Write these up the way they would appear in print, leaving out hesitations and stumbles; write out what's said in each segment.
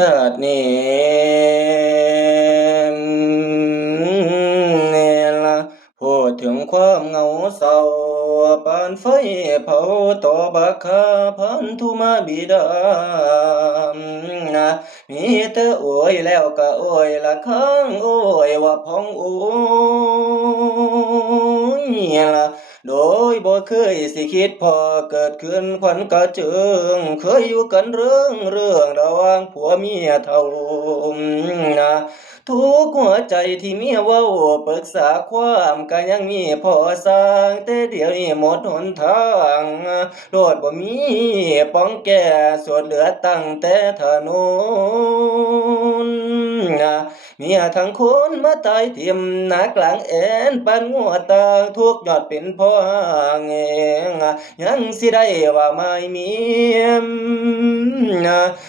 หากนี้เนี่ยละพูดถึงความเหงาเศร้าปานไฟเผาต่อบักคาพันธุมาบิดานะมีแต่โอยแล้วก็โอยละข้างโอยว่าพองโอยละโดยบ่เคยสิคิดพอเกิดขึ้นขวัญกระเจิงเคยอยู่กันเรื่องระหว่างผัวเมียเท่านะทุกหัวใจที่เมียเว้าปรึกษาความก็ยังมีพอสร้างแต่เดี๋ยวนี้หมดหนทางโลดบ่มีป้องแก่สวดเหลือตั้งแต่ถนนเมียทั้งคนมาตายทิ่มหน้ากลางแอนปันงัวตางทุกยอดเป็นพ่อแงยังสิได้ว่าไม่มี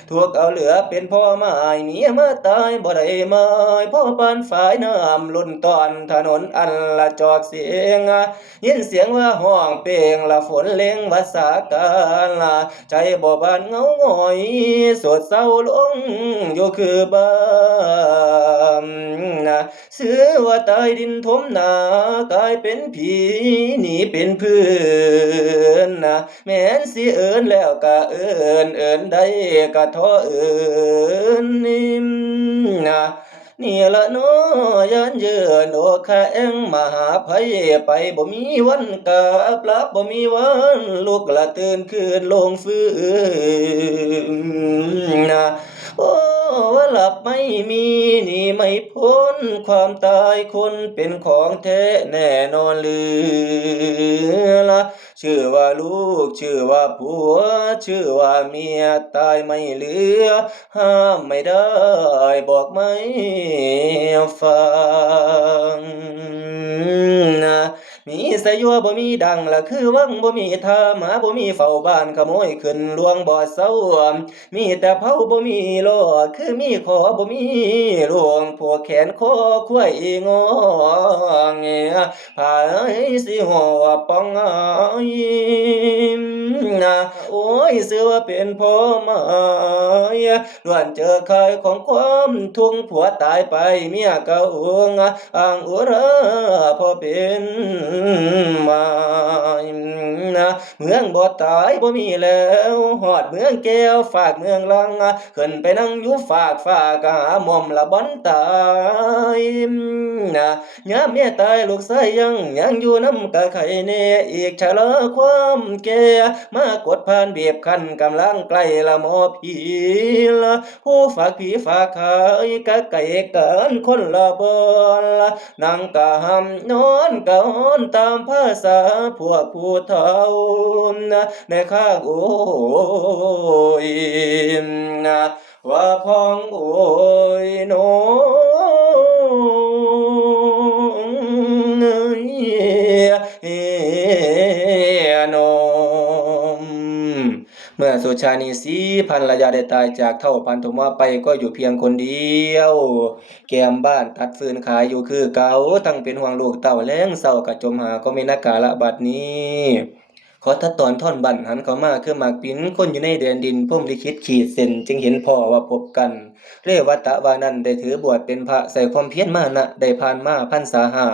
ทุกเอาเหลือเป็นพ่อไม้เมียมาตายบ่ได้ไม้พ่อปานฝ่ายน้ำลุ่นตอนถนนอันละจอกเสียงยินเสียงว่าห้องเพลงละฝนเล็งภาษากาลใจบ่บานเงาหงอยสดเศร้าลงอยู่คือบ้านเสือว่าตายดินถมหนากลายเป็นผีหนีเป็นเพื่อนแม้นสิเอิ้นแล้วก็เอิ้นได้ก็ท้อเอิ้นนิ่มนี่ละเนาะยันเยือนโอคาแองมหาภัยไปบ่มีวันกลับลับบ่มีวันลุกละตื่นคืนลงฟื้นโอ้ว่าหลับไม่มีหนีไม่พ้นความตายคนเป็นของแท้แน่นอนหรือละชื่อว่าลูกชื่อว่าผัวชื่อว่าเมียตายไม่เหลือห้ามไม่ได้บอกไม่ฟังมีสะยัวบ่มีดังละคือวังบ่มีท่าหมาบ่มีเฝ้าบ้านขโมยขึ้นลวงบ่เศร้ามีแต่เผาบ่มีล้อคือมีขอบ่มีหลวงพวกแขนคอควายงอแงผายสิหัวป้องอายโอ้ยเสือว่าเป็นพ่อไม้ล้วนเจอใครของความทุกข์ผัวตายไปเมียเก่าอ้างอุราพอเป็นมาเมืองบ่ตายบ่มีแล้วฮอดเมืองแก้วฝากเมืองลังขึ้นไปนั่งอยู่ฝากฟ้ากะหาหม่อมละบ่อนตายยามเมียตายลูกชายยังอยู่นำกะไข่แน่อีกชะลาความแก่มากดผ่านเบียบคั้นกำลังใกล้ละหมอผีละผู้ฝากผีฝากขายกะไก่กันคนละบ่ละนั่งกะหำนอนกะฮอนตามภาษาพวกผู้เฒ่าในข้างโอ้ยว่าพ้องโอ้ยโนเอนมเมื่อสุชานีสีภรรยาได้ตายจากเท่าพันธุมาไปก็อยู่เพียงคนเดียวแกมบ้านตัดฟืนขายอยู่คือเก่าทั้งเป็นห่วงลูกเต้าแล้งเศร้ากะจมหาก็มีนักกาละบัดนี้ขอทัดตอนท่อนบั้นหันเข้ามาคือหมากปิ้นคนอยู่ในแดนดินพรหมลิขิตขีดเส้นจึงเห็นพ่อว่าพบกันเรวัตะวานั้นได้ถือบวชเป็นพระใส่ความเพียรมานะได้ผ่านมาพรรษาห้า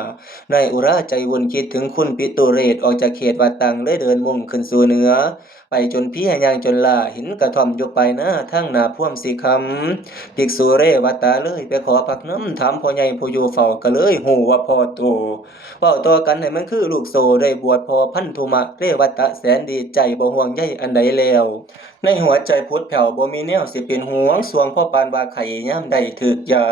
นายอุราใจวนคิดถึงคุณปิตุเรศออกจากเขตวัดตังเลยเดินมุ่งขึ้นสู่เหนือไปจนเพียย่างจนลาหินกระท่อมอยู่ไปหน้าทั้งหน้าพ่วมสีคำภิกษุเรวัตะเลยไปขอพักน้ำถามพ่อใหญ่ผู้อยู่เฝ้าก็เลยหูว่าพ่อโตเว้าต่อกันให้มันคือลูกโซได้บวชพอพันธุมะเรวัตะแสนดีใจบ่ห่วงใยอันใดแล้วในหัวใจพุทธแผ่วบ่มีแนวสิเป็นห่วงสวงพ่อปานว่าไข่ยามใดถึกยา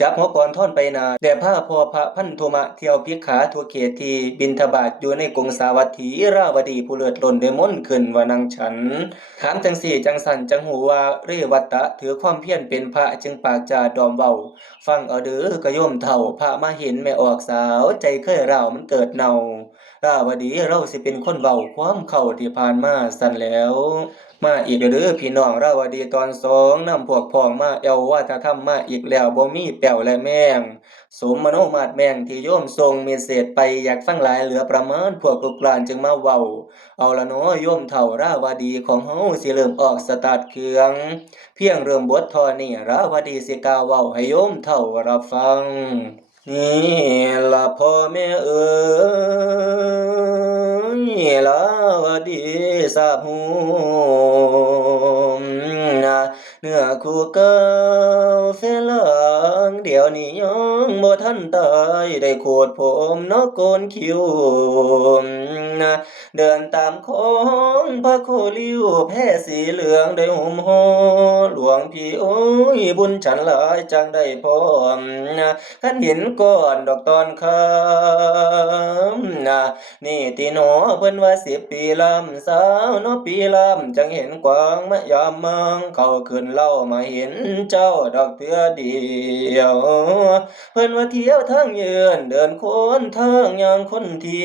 จับหัวก่อนท่อนไปนาแต่ผ้าพอพระพันธุมะเที่ยวพิกขาทั่วเขตที่บิณฑบาตอยู่ในกรุงสาวัตถีราวดีผู้เลิศล้นได้มนต์ขึ้นว่านังฉันถามจังสี่จังสันจังหูว่าเรวัตะถือความเพียรเป็นพระจึงปากจาดอมเว้าฟังเอาเด้อกะโยมเฒ่าพระมาเห็นแม่ออกสาวใจเคยร้าวมันเกิดเนา ราวดีเราสิเป็นคนเว้าความเข้าที่ผ่านมาสั่นแหล้ว มาอีกเด้อพี่น้องราวดีตอน2นำพวกพ้องมาแอววาทธรรมมาอีกแล้วบ่มีแป้วและแม่งสมมโนมาตรแม่งที่โยมส่งเมสเสจไปอยากฟังหลายเหลือประมาณพวกลูกหลานจึงมาเว้าเอาละเนาะโยมเฒ่าราวดีของเฮาสิเริ่มออกสตาร์ทเครื่อง เพียงเริ่มบทเท่านี้ราวดีสิกล่าวเว้าให้โยมเฒ่ารับฟัง นี่ล่ะพ่อแม่เอ๋ยลาวดีทราบหูนะเนื้อคู่เก่าเฟหลังเดี๋ยวนี้ยังบ่ทันตายได้โคตรผมนกโกนคิ้วนะเดินตามของพระโคลิ้วแพ้สีเหลืองได้ห่มห่อหลวงพี่โอ้ยบุญฉันหลายจังได้พร้อมนะคันเห็นก่อนดอกตอนคำนะนี่ติหนอเพิ่นว่า10 ปีลำสาวเนาะปีลำจังเห็นกวางมะยามมังเข้าขึ้นเล่ามาเห็นเจ้าดอกเทื่อเดียวเพิ่นว่าเที่ยวทางยืนเดินคนทางย่างคนที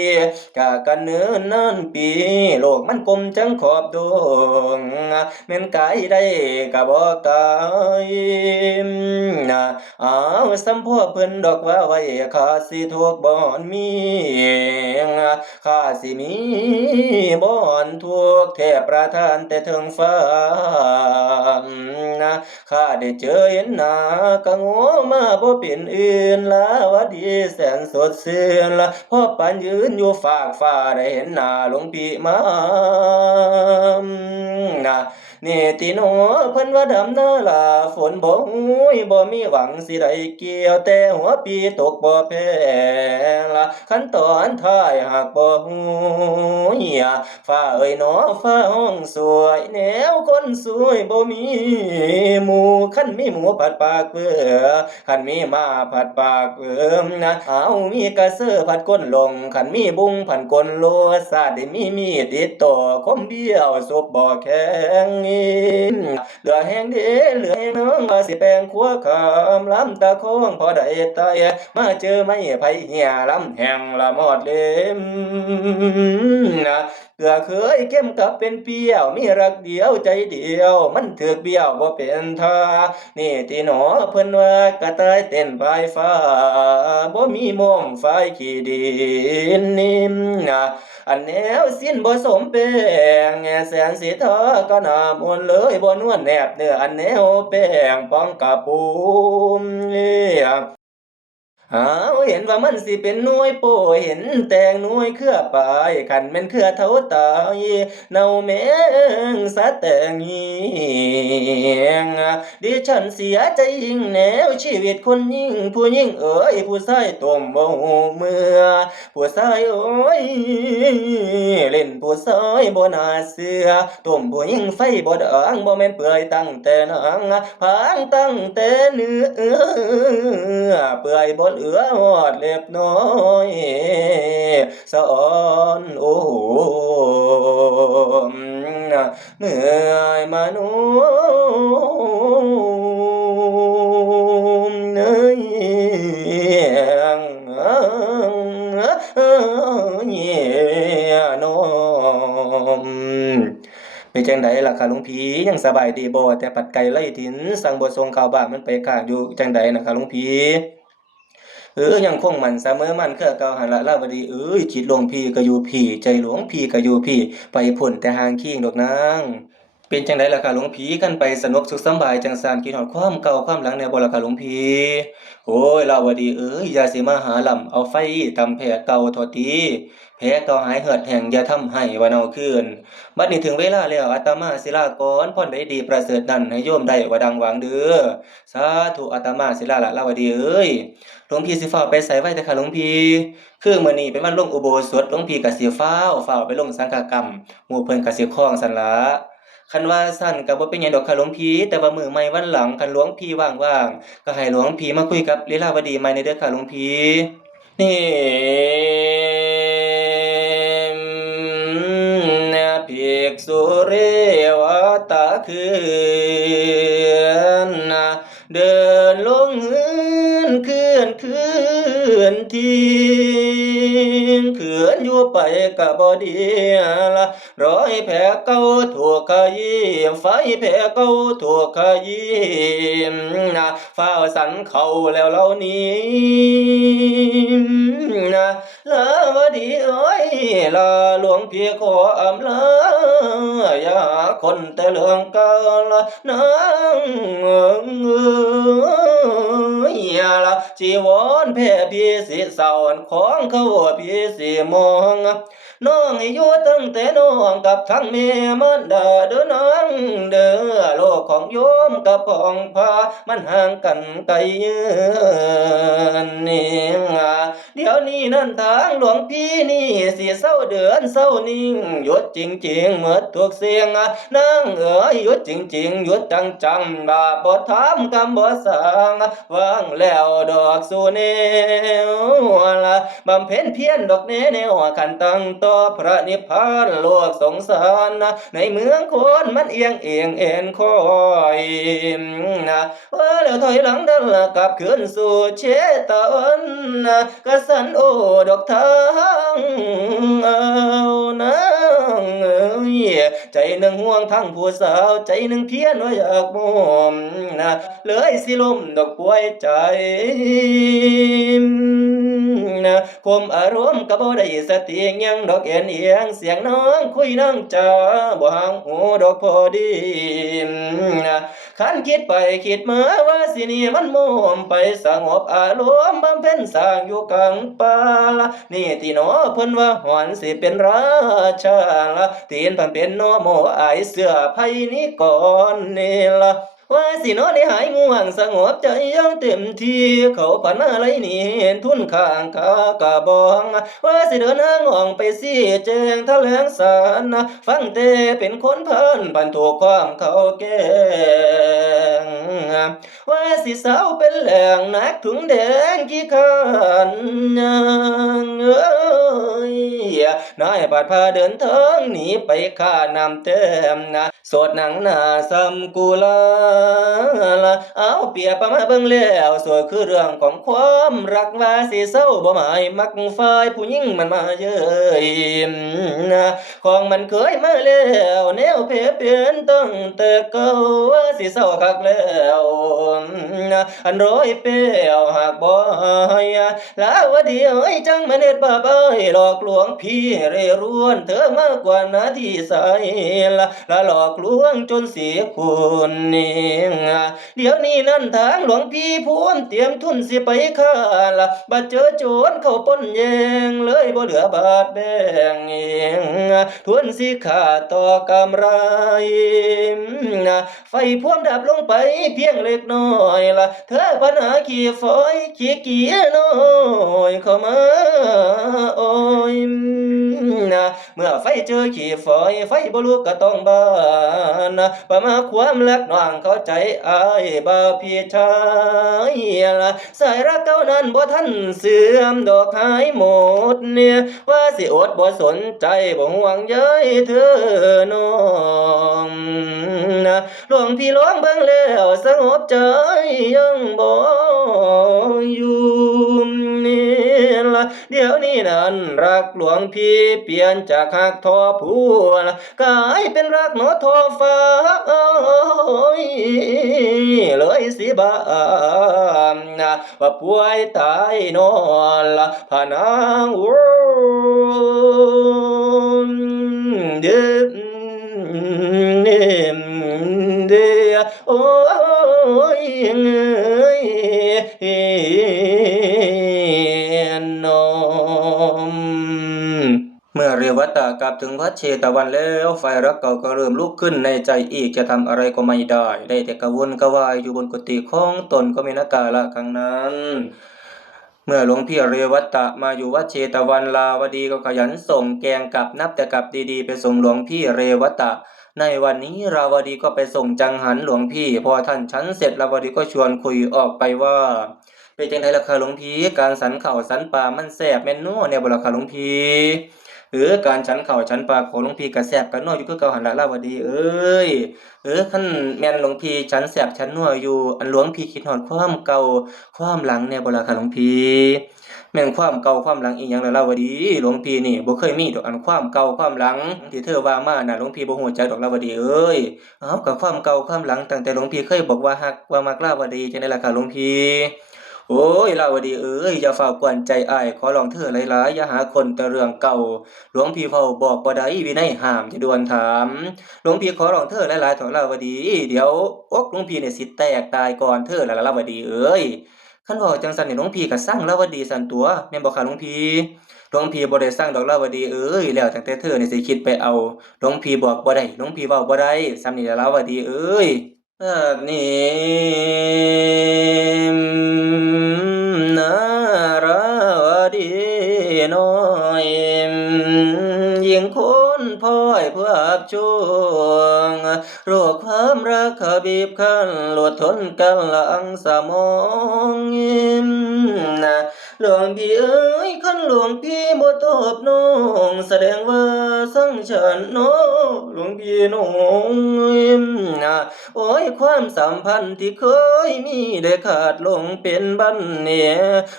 กะกันเนิ่นนานปีโลกมันกลมจังขอบดวงแม่นกายได้กะบ่กายนะสัมพ่อเพิ่นดอกว่าไว้ข้าสิทุกข์บ่อนมีข้าสิมีบ่อนทุกข์แทบประทานแต่เทิงฟ้านะข้าได้เจอเห็นหน้าก็โง่มาบ่เป็นอื่นลาวดีแสนสดชื่นละพ่อปานยืนอยู่ฝากฟ้าได้เห็นหน้าหลวงพี่มานะนี่ติหนอเพิ่นว่าดำหน้าลาฝนบ่ฮู้ยบ่มีหวังสิได้เกี่ยวแต่หัวปีตกบ่แพ้ละขั้นตอนท้ายหากบ่ฮู้ยฟ้าเอ้ยหนอฟ้าห้องสวยแนวคนสวยบ่มีหมู่คันมีหมูผัดปากเปื้อคันมีม้าผัดปากเบิ่มนะเอามีกระเสือผัดก้นลงคันมีบุงผันก้นโลซาดได้มีมีดติดต่อคมเบี้ยวศพบ่แข็งเหลือแห้งเด้เหลือแห้งน้องว่าสิแปลงขัวขามลำตะโค้งพอได้ตายมาเจอไม้ไผเหี่ยลำแห้งละหมอดเล่มนะเกลือเคยเข้มกับเป็นเปรี้ยวมีรักเดียวใจเดียวมันถึกเบี้ยวบ่เป็นท่านี่ที่หนอเพิ่นว่ากระต่ายเต้นปลายฟ้าบ่มีมองไฟขี้ดินนิ่มนะอันแนวสิ้นบ่สมแป้งแสนสีทอก็น่ามนเลยบ่นวลแนบเนื้ออันแนวแป้งป้องกะปูมเห็นว่ามันสิเป็นหน่วยโป้เห็นแตงหน่วยเครือปลายคันแม่นเครือเท่าตายเน่าแมงสะแตงเหียงดิฉันเสียใจยิ่งแนวชีวิตคนยิ่งผู้ยิ่งเอ๋ยผู้ชายต้มบ่ฮู้เมื่อผู้ชายโอ้ยเล่นผู้ชายบ่น่าเชื่อต้มผู้ยิ่งไฟบ่ดังบ่แม่นเปื่อยตั้งแต่หนังพังตั้งแต่เนื้อเปื่อยบ่เหลือฮอดเล็บน้อยสะอ่อนโอ้โฮเมื่อยมานุมเอ้ยเหี่ยนมเป็นจังไดล่ะค่ะหลวงพี่ยังสบายดีบ่แต่ปัดไกลไล่ถินสั่งบ่ส่งข้าวบ้านมันไปค้างอยู่จังใดน่ะค่ะหลวงพี่ ยังคงมั่นเสมอมันคือเก่าหันละลาวดีเอ้ยจิตหลวงพี่ก็อยู่พี่ใจหลวงพี่ก็อยู่พี่ไปพ้นแต่ห่างคิงดอกนางเป็นจังไดล่ะค่ะหลวงพี่คันไปสนุกสุขสำบายจังซั้นคิดฮอดความเก่าความหลังแหน่บ่ล่ะค่ะหลวงพี่โอ้ยลาวดีเอ้ยอย่าสิมาหาลำเอาไฟตำแผลเก่าเถาะติแผลเก่าหายเหือดแห้งอย่าทำให้ว่าเน่าคืนบัดนี้ถึงเวลาแล้วอาตมาศิลาก่อนพรใดดีประเสริฐนั้นให้โยมได้ว่าดังหวังเด้อสาธุอาตมาศิลาละลาวดีเอ้ย หลวงพี่สิฟ้าวไปไสไว้แต่ค่ะหลวงพี่คือมื้อนี้เป็นวันลงอุโบสถหลวงพี่ก็สิฟ้าวไปลงสังฆกรรมหมู่เพิ่นก็สิคล้องซั่นล่ะคันว่าซั้นก็บ่เป็นหยังดอกค่ะหลวงพี่แต่ว่ามื้อใหม่วันหลังคันหลวงพี่ว่างๆก็ให้หลวงพี่มาคุยกับลีลาวดีใหม่ในเด้อค่ะหลวงพี่นี่นะภิกษุเรวตะคืนนะ เดินลงเฮือนคืน นที่ขืนอยู่ไปก็บ่ดีละร้อยแผลเก่าถูกขยี้ไฟแผลเก่าถูกขยี้นะฟ้าสันเข้าแล้วเหล่านี้นะลาวดีเอ้ยลาหลวงพี่ขออำลาอย่าคนแต่เรื่องเก่าละนางอย่าละจีวรแผ่พี่สิเศร้าของเขาพี่สิมองน้องให้อยู่ตั้งแต่น้องกับทั้งแม่มันดาเด้อนางเด้อโลกของโยมกับของพามันห่างกันไกลเยือนนี่เดี๋ยวนี้นั่นทางหลวงพี่นี่สิเศร้าเดือนเศร้านิ่งหยุดจริงๆหมดทุกเสียงนางเอ๋ยหยุดจริงๆหยุดจังๆบาบ่ถามคำบ่สั่งวางแล้วดอกสู่แนวละบำเพ็ญเพียรดอกแนวขันตั้งต่อพระนิพพานโลกสงสารในเมืองคนมันเอียงเอ็นคอยนะว่าแล้วถอยหลังเดินกลับคืนสู่เชตวันกสันโอดอกทางเอานะเอ้ยใจหนึ่งห่วงทั้งผู้สาวใจหนึ่งเพียรว่าอยากมอมนะเลยสิลมดอกป่วยใจนะความอารมณ์ก็บ่ได้สติยังดอกเอียงเสียงน้องคุยนั่งจ้าบ่ห่างหูดอกพอดีนะคันคิดไปคิดมาว่าสินี่มันมุมไปสงบอารมณ์บำเพ็ญสร้างอยู่กลางป่าละนี่ที่หนอเพิ่นว่าหอนสิเป็นราชาละตีนเพิ่นเป็นหนอหมออายเสื้อไผนี้ก่อนนี่ละว่าสินอนได้หายง่วงสงบใจยังเต็มที่เขาผ่านมาไรนี่เห็นทุนข้างคากะบองว่าสิเดินห้างอ่องไปสิแจงแถลงสารฟังแต่เป็นคนเพิ่นปันถูกความเขาแกงว่าสิสาวเป็นแหล่งนักถุงแดงขี้ขันยังเอ้ยนายบาดพาเดินทางหนีไปข้าน้ำเต็มโสดหนังหน้าซ้ำกุลาละเอาเปรียบประมาเบิ่งแล้วสวยคือเรื่องของความรักว่าสิเศร้าบ่หมายมักฝ่ายผู้หญิงมันมาเย้ยของมันเคยมาแล้วแนวเพเปลี่ยนตั้งแต่เก่าว่าสิเศร้าคักแล้วอันร้อยเปรี้ยวหากบ่ให้แล้วว่าเดียวไอ้จังมันเฮ็ดบ้าใบหลอกลวงพี่เร่ร่อนเธอมากกว่าหน้าที่ใส่ละหลอกลวงจนเสียคุณนี่เดี๋ยวนี้นั่นทางหลวงพี่พูนเตรียมทุนสิไปฆ่าละบัดเจอโจรเข้าปล้นแยงเลยบ่เหลือบาทแบ่งเองทวนสิขาดต่อกำไรไฟพ่วงดับลงไปเพียงเล็กน้อยละเธอปัญหาขี้ฝอยขี้เกียจน้อยเข้ามาโอ้ยเมื่อไฟเจอขี้ฝอยไฟบ่ลุกก็ต้องบานประมาความรักน้องเข้าใจอายบ่พี่ชายละสายรักเก่านั้นบ่ทันเสื่อมดอกหายหมดเนี่ยว่าสิอดบ่สนใจบ่ห่วงใยเธอน้องหลวงพี่ร้องเบิ่งแล้วสงบใจยังบ่อยู่นี่ละเดี๋ยวนี้นั้นรักหลวงพี่เปลี่ยนจากหักทอผู้กลายเป็นรักหนอทอฟ้าเลยสิบามว่าป่วยตายนอนละพานางโอ้เดเดโอ้ยนอมเมื่อเรวตากลับถึงวัดเชตวันแล้วไฟรักเก่าก็เริ่มลุกขึ้นในใจอีกจะทำอะไรก็ไม่ได้แต่กระวนกระวายอยู่บนกุฏิของตนก็มีนากาละครั้งนั้นเมื่อหลวงพี่เรวัตมาอยู่วัดเชตวันลาวดีก็ขยันส่งแกงกับนับแต่กับดีๆไปส่งหลวงพี่เรวัตในวันนี้ราวดีก็ไปส่งจังหันหลวงพี่พอท่านฉันเสร็จราวดีก็ชวนคุยออกไปว่าเป็นจังได๋ล่ะค่ะหลวงพี่การสันข้าวสันปลามันแซ่บแม่นนัวเนี่ยบ่ล่ะค่ะหลวงพี่ การฉันข้าวฉันปลาของหลวงพี่ก็แซ่บก็นัวอยู่คือเก่าหั่นล่ะลาวดีเอ้ยคันแม่นหลวงพี่ฉันแซ่บฉันนัวอยู่อันหลวงพี่คิดฮอดความเก่าความหลังแหน่บ่ล่ะค่ะหลวงพี่แม่นความเก่าความหลังอิหยังล่ะลาวดีหลวงพี่นี่บ่เคยมีดอกอันความเก่าความหลังที่เธอว่ามาน่ะหลวงพี่บ่ฮู้จักดอกลาวดีเอ้ยอ้าวก็ความเก่าความหลังตั้งแต่หลวงพี่เคยบอกว่าฮักว่ามักลาวดีจังได๋ล่ะค่ะหลวงพี่ โอ้ยลาวดีเอ้ยอย่าฝ้าวกวนใจอ้ายขอร้องเธอหลายๆอย่าหาคนแต่เรื่องเก่าหลวงพี่เฝ้าบอกบ่ได้วินัยห้ามจะด่วนถามหลวงพี่ขอร้องเธอหลายๆเถอะลาวดีเดี๋ยวอกหลวงพี่เนี่ยสิแตกตายก่อนเธอล่ะลาวดีเอ้ยคันเว้าจังซั่นนี่หลวงพี่ก็สั่งลาวดีซั่นตัวแม่นบ่คะหลวงพี่หลวงพี่บ่ได้สั่งดอกลาวดีเอ้ยแล้วตั้งแต่เธอนี่สิคิดไปเอาหลวงพี่บอกบ่ได้หลวงพี่เว้าบ่ได้ส่ำนี้ล่ะลาวดีเอ้ย นิมนาราวดีน้อยยิ่งคนพ้อยเพื่ออับช่วงโรคความรักขบีบคั้นหลดทนกันหลังสมองยิ้มนะหลวงพี่เอ้ยคันหลวงพี่บ่ตอบน้องแสดงว่าสังฉันน้องหลวงพี่น้องยิ้มนะ โอ้ยความสัมพันธ์ที่เคยมีได้ขาดลงเป็นบัดเนี่ย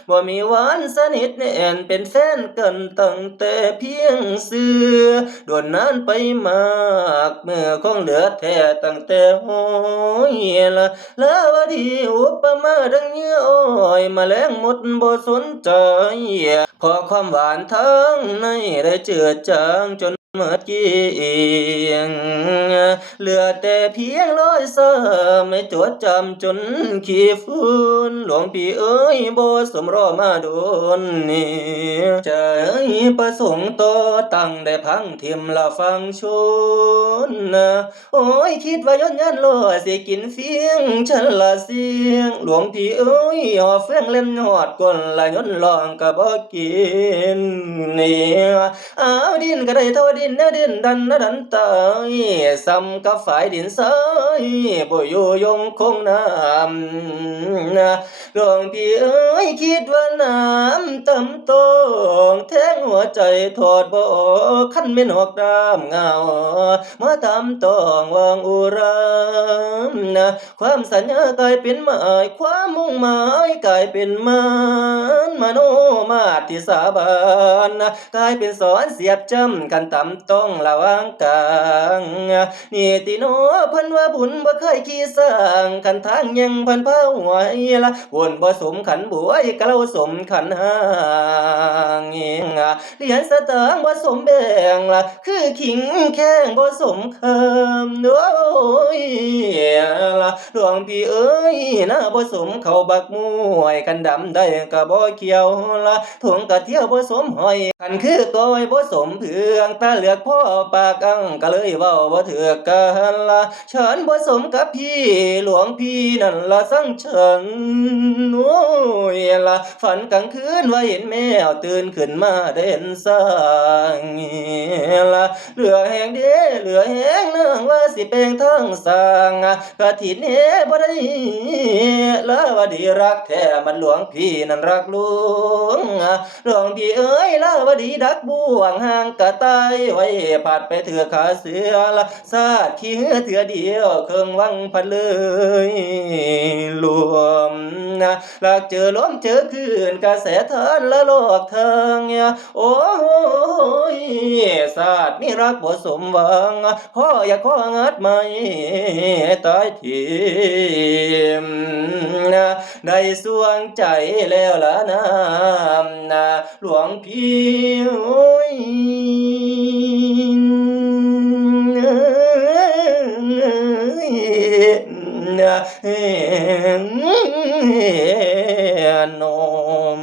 บ่มีหวานสนิทแน่นเป็นแฟนกันตั้งแต่เพียงเสื่อโดนนานไปมากเมื่อคงเหลือแท้ตั้งแต่ห้อยละแล้วดีอุปมาดังเหยื่ออ้อยแมลงหมดบ่สนใจพอความหวานทั้งในได้เจือจางจน เมื่อกี้เหลือแต่เพียงรอยซ้ำไม่จดจำจนขี้ฝุ่นหลวงพี่เอ้ยบ่สมรอมาโดนนี่ใจประสงค์ต่อตั้งได้พังทิ่มละฟังชนนะโอ้ยคิดว่าย้อนยันโลสิกินเฟียงฉันละเสียงหลวงพี่เอ้ยหอเฟืองเล่นหอดก้นละย้อนลองก็บ่กินนี่ อ้าวดินก็ได้เท่าดินแนวดินดันนะดันตายซ้ำกับฝ่ายดินทรายบ่อยู่ยงคงน้ำนะหลวงพี่เอ้ยคิดว่าน้ำต่ำตองแทงหัวใจถอดบ่ออกคันแม่นออกดามเงามาตำตองวางอุรามนะความสัญญากลายเป็นหมายความมุ่งหมายกลายเป็นมันมโนมาตรที่สาบานนะ กลายเป็นสอนเสียบจำกันต่ำต้องระวังกลางนี่ติโนเพิ่นว่าบุญบ่เคยขี้สร้างคันทางยังเพิ่นเผาไว้ละวนบ่สมขันบวยกะเลาสมขันหางเองเหรียญสตางค์บ่สมแบ่งละคือขิงแข้งบ่สมคำโอ้ยละหลวงพี่เอ้ยนะบ่สมเขาบักมวยกันดำได้ก็บ่เกี่ยวละถุงกะเที่ยวบ่สมหอย คันคือก้อยบ่สมเพืองตาเหลือกพ่อปากอังก็เลยเว้าบ่ถือกันละฉันบ่สมกับพี่หลวงพี่นั่นละสังฉันโอ้ยละฝันกลางคืนว่าเห็นแมวตื่นขึ้นมาได้เห็นสางละเหลือแหงเด้เหลือแหงเนื่องว่าสิแปลงทางสร้างกฐินเฮบ่ได้แล้วว่าดีรักแท้มันหลวงพี่นั่นรักหลวง หลวงพี่เอ้ยลาวดีดักบ่วงห่างกะตายไว้ผัดไปเถือขาเสือละซาดขี้เหือเถือเดียวเครื่องวังพันเลยรวมนะหลักเจอล้มเจอคืนกระแสทานละโลกทางเนี่ยโอ้ยศาสตร์มีรักบ่สมหวังพ่ออยากของัดไม่ตายทิมนะ ได้สวงใจแล้วล่ะน้ำนาหลวงพี่โอ้ยนะนม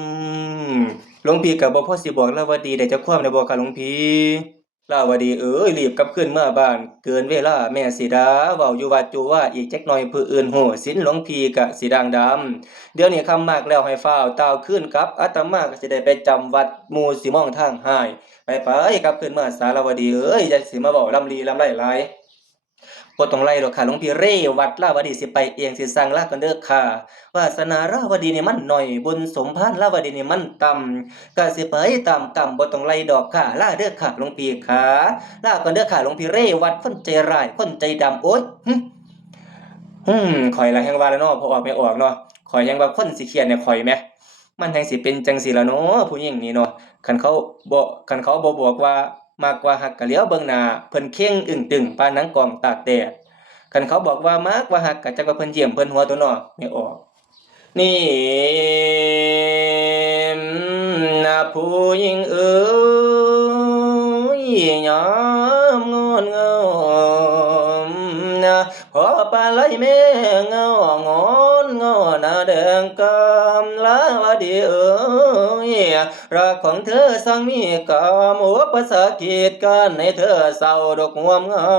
หลวงพี่ก็บ่พอสิบอกแล้วว่าดีได้จักความได้บ่คะหลวงพี่ลาวดีเอ้ยรีบกลับคืนมาบ้านเกินเวลาแม่สิดาเว้าอยู่วัดอยู่ว่าอีกจักหน่อยผู้อื่นฮู้ศีลหลวงพี่ก็สิด่างดำ เดี๋ยวนี้ค่ำมากแล้วให้ฟ้าวต่าวคืนกลับอาตมาก็สิได้ไปจำวัดหมู่สิมองทางหายไปกลับคืนมาสารวดีเอ้ยอย่าสิมาเว้าลำลีลำไรหลาย บ่ต้องไล่ดอกค่ะหลวงพี่เรวัดลาวดีสิไปเองสิสั่งลากันเด้อค่ะวาสนาราวดีนี่มันน้อยบุญสมภารลาวดีนี่มันต่ำก็สิไปตามกรรมบ่ต้องไล่ดอกค่ะลาเด้อค่ะหลวงพี่ค่ะลากันเด้อค่ะหลวงพี่เรวัดคนใจร้ายคนใจดำโอ๊ยข่อยละแฮงว่าแล้วเนาะพอออกไม่ออกเนาะข่อยแฮงว่าคนสิเครียดเนี่ยข่อยแหมมันแฮงสิเป็นจังซี่ล่ะเนาะผู้หญิงนี่เนาะคันเขาคันเขาบ่บอกว่ามากกว่าฮักก็เหลียวเบิ่งหน้าเพิ่นเข่งอึ้งตึงปานหนังกองตากแดดคันเขาบอกว่ามากกว่าฮักก็จักว่าเพิ่นเยี่ยมเพิ่นหัวตัวเนาะไม่ออกนี่นะผู้หญิงเอ๋ยยามงอนงามนะพอปลาไหลแม่เงางอนงอหน้าแดงกำลาวดีเอ๋ยรักของเธอสร้างมีกามอุปสรรคกีดกันให้เธอเศร้าดอกห่วงเหงา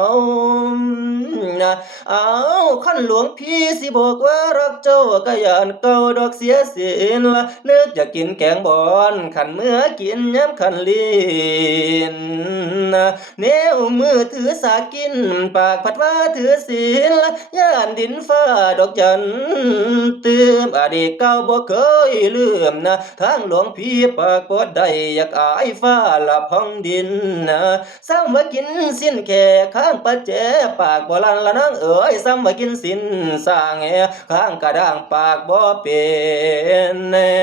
นะเอาคันหลวงพี่สิบอกว่ารักเจ้าก็ย่านเก่าดอกเสียศีลละนึกอยากกินแกงบอนขันเมื่อกินย้ำขันลีนนะแนวมือถือสากินปากผัดว่าถือศีลละย่านดินฟ้าดอกจันเติมอดีตเก่าบ่เคยลืมนะทางหลวงพี่ปากบ่ได้อยากอายฟ้าละพ้องดินนะซ้ำว่ากินสิ้นแค่ข้างปัจเจปากบ่ลันละนางเอ๋ยซ้ำว่ากินสิ้นสร้างแหข้างกระด้างปากบ่เป็นแน่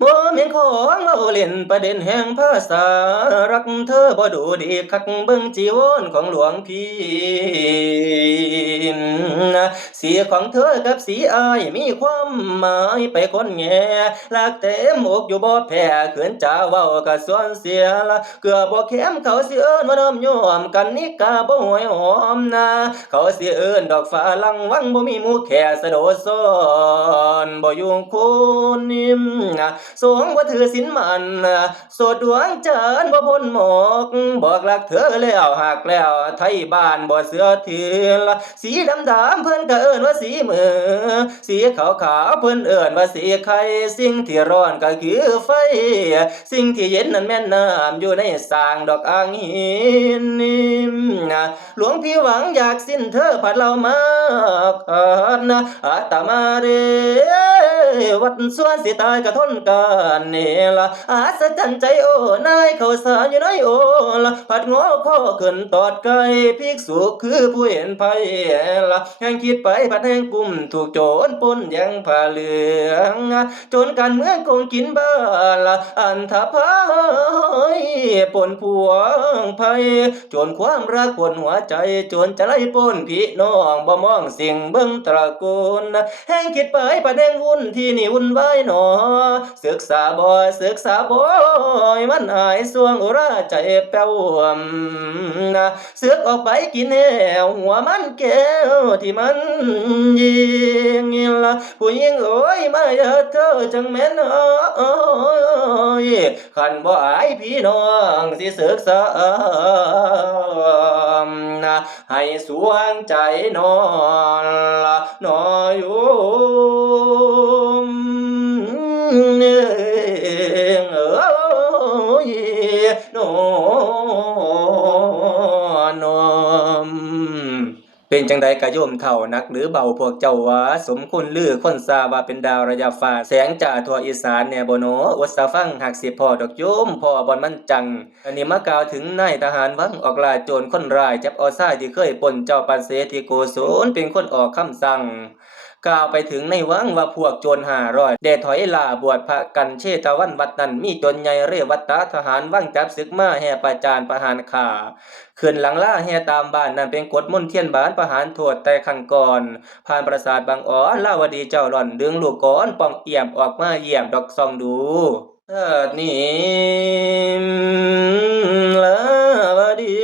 บ่แม่นของเว้าเล่นประเด็นแห่งภาษารักเธอบ่ดูดีคักเบิ่งจีวรของหลวงพี่นะสีของเธอกับสีอายมีความหมายไปคนแง่รักเต็มอกอยู่บ่แพ้ขืนจะเว้าก็ส่วนเสียละเกือบ่แข็มเขาสิเอิ้นว่าน้อมยอมกันนี่กาบ่หวยหอมนะเขาสิเอิ้นดอกฟ้าลังวังบ่มีหมู่แค่สะโดดซ้อนบ่อยู่คนนิ่มนะสงบ่ถือศีลมันโสดดวงจันทร์บ่พ้นหมอกบอกรักเธอแล้วหักแล้วไทยบ้านบ่เสือถือละสีดำเพิ่นก็เอิ้นว่าสีมือสีขาวเพิ่นเอิ้นว่าสีไข่สิ่งที่ร้อนก็คือไฟสิ่งที่เย็นนั้นแม่นน้ำอยู่ในสร้างดอกอ่างหินนิ่มนะหลวงพี่หวังอยากสิ้นเธอผัดเรามากนะอาตมาเรวัดส่วนสิตายก็ทนกันนี่ละอาศจรรย์ใจโอ้นายเขาสารอยู่ในโอละผัดงอข้อขึ้นตอดไก่ภิกษุคือผู้เห็นภัยละแห่งคิดไปผัดแห่งกุ่มถูกโจรปล้นยังผ้าเหลืองจนการเมืองคงกินบ้าละอันธพาลปนพวงภัยจนความรักปนหัวใจจนจะไล่ปนพี่น้องบ่มองสิ่งเบิ่งตระกูลแห่งคิดไปผัดแห่งวุ่นที่นี่วุ่นวายหนอศึกษาบ่มันหายสวงอุราใจแป้วนะศึกออกไปกินแหวหัวมันแก้วที่มันยิงละผู้หญิงเอ้ยมาอย่าเธอจังแม่นเอ้ยคันบ่อายพี่น้องสิศึกษานะให้สวงใจนอนละนออยู่เอ้ยนอนมเป็นจังใดกะโยมเฒ่านักหรือเบาพวกเจ้าว่าสมคุณลือคนซาว่าเป็นดาวระยะฟ้าแสงจ้าทั่วอีสานแน่บ่โนอดสะฟังหากสิพ่อดอกโยมพ่อบ่อนมันจังอันนี้มากล่าวถึงนายทหารวังออกล่าโจรคนร้ายจับเอาทรายที่เคยปล้นเจ้าปันเสที่โกศลเป็นคนออกคำสั่งกล่าวไปถึงในวังว่าพวกโจร500ได้ถอยล่าบวชพระกันเชตวันวัดนั้นมีโจรใหญ่เรวัตตาทหารวังจับศึกมาแห่ประจานประหารฆ่าขึ้นหลังล่าแห่ตามบ้านนั้นเป็นกฎมนต์เทียนบานประหารโทษแต่ครั้งก่อนผ่านปราสาทบางอ้อลาวดีเจ้าหล่อนดึงลูกกอนป้องเอี่ยมออกมาเยี่ยมดอกซองดูนี้ลาวดี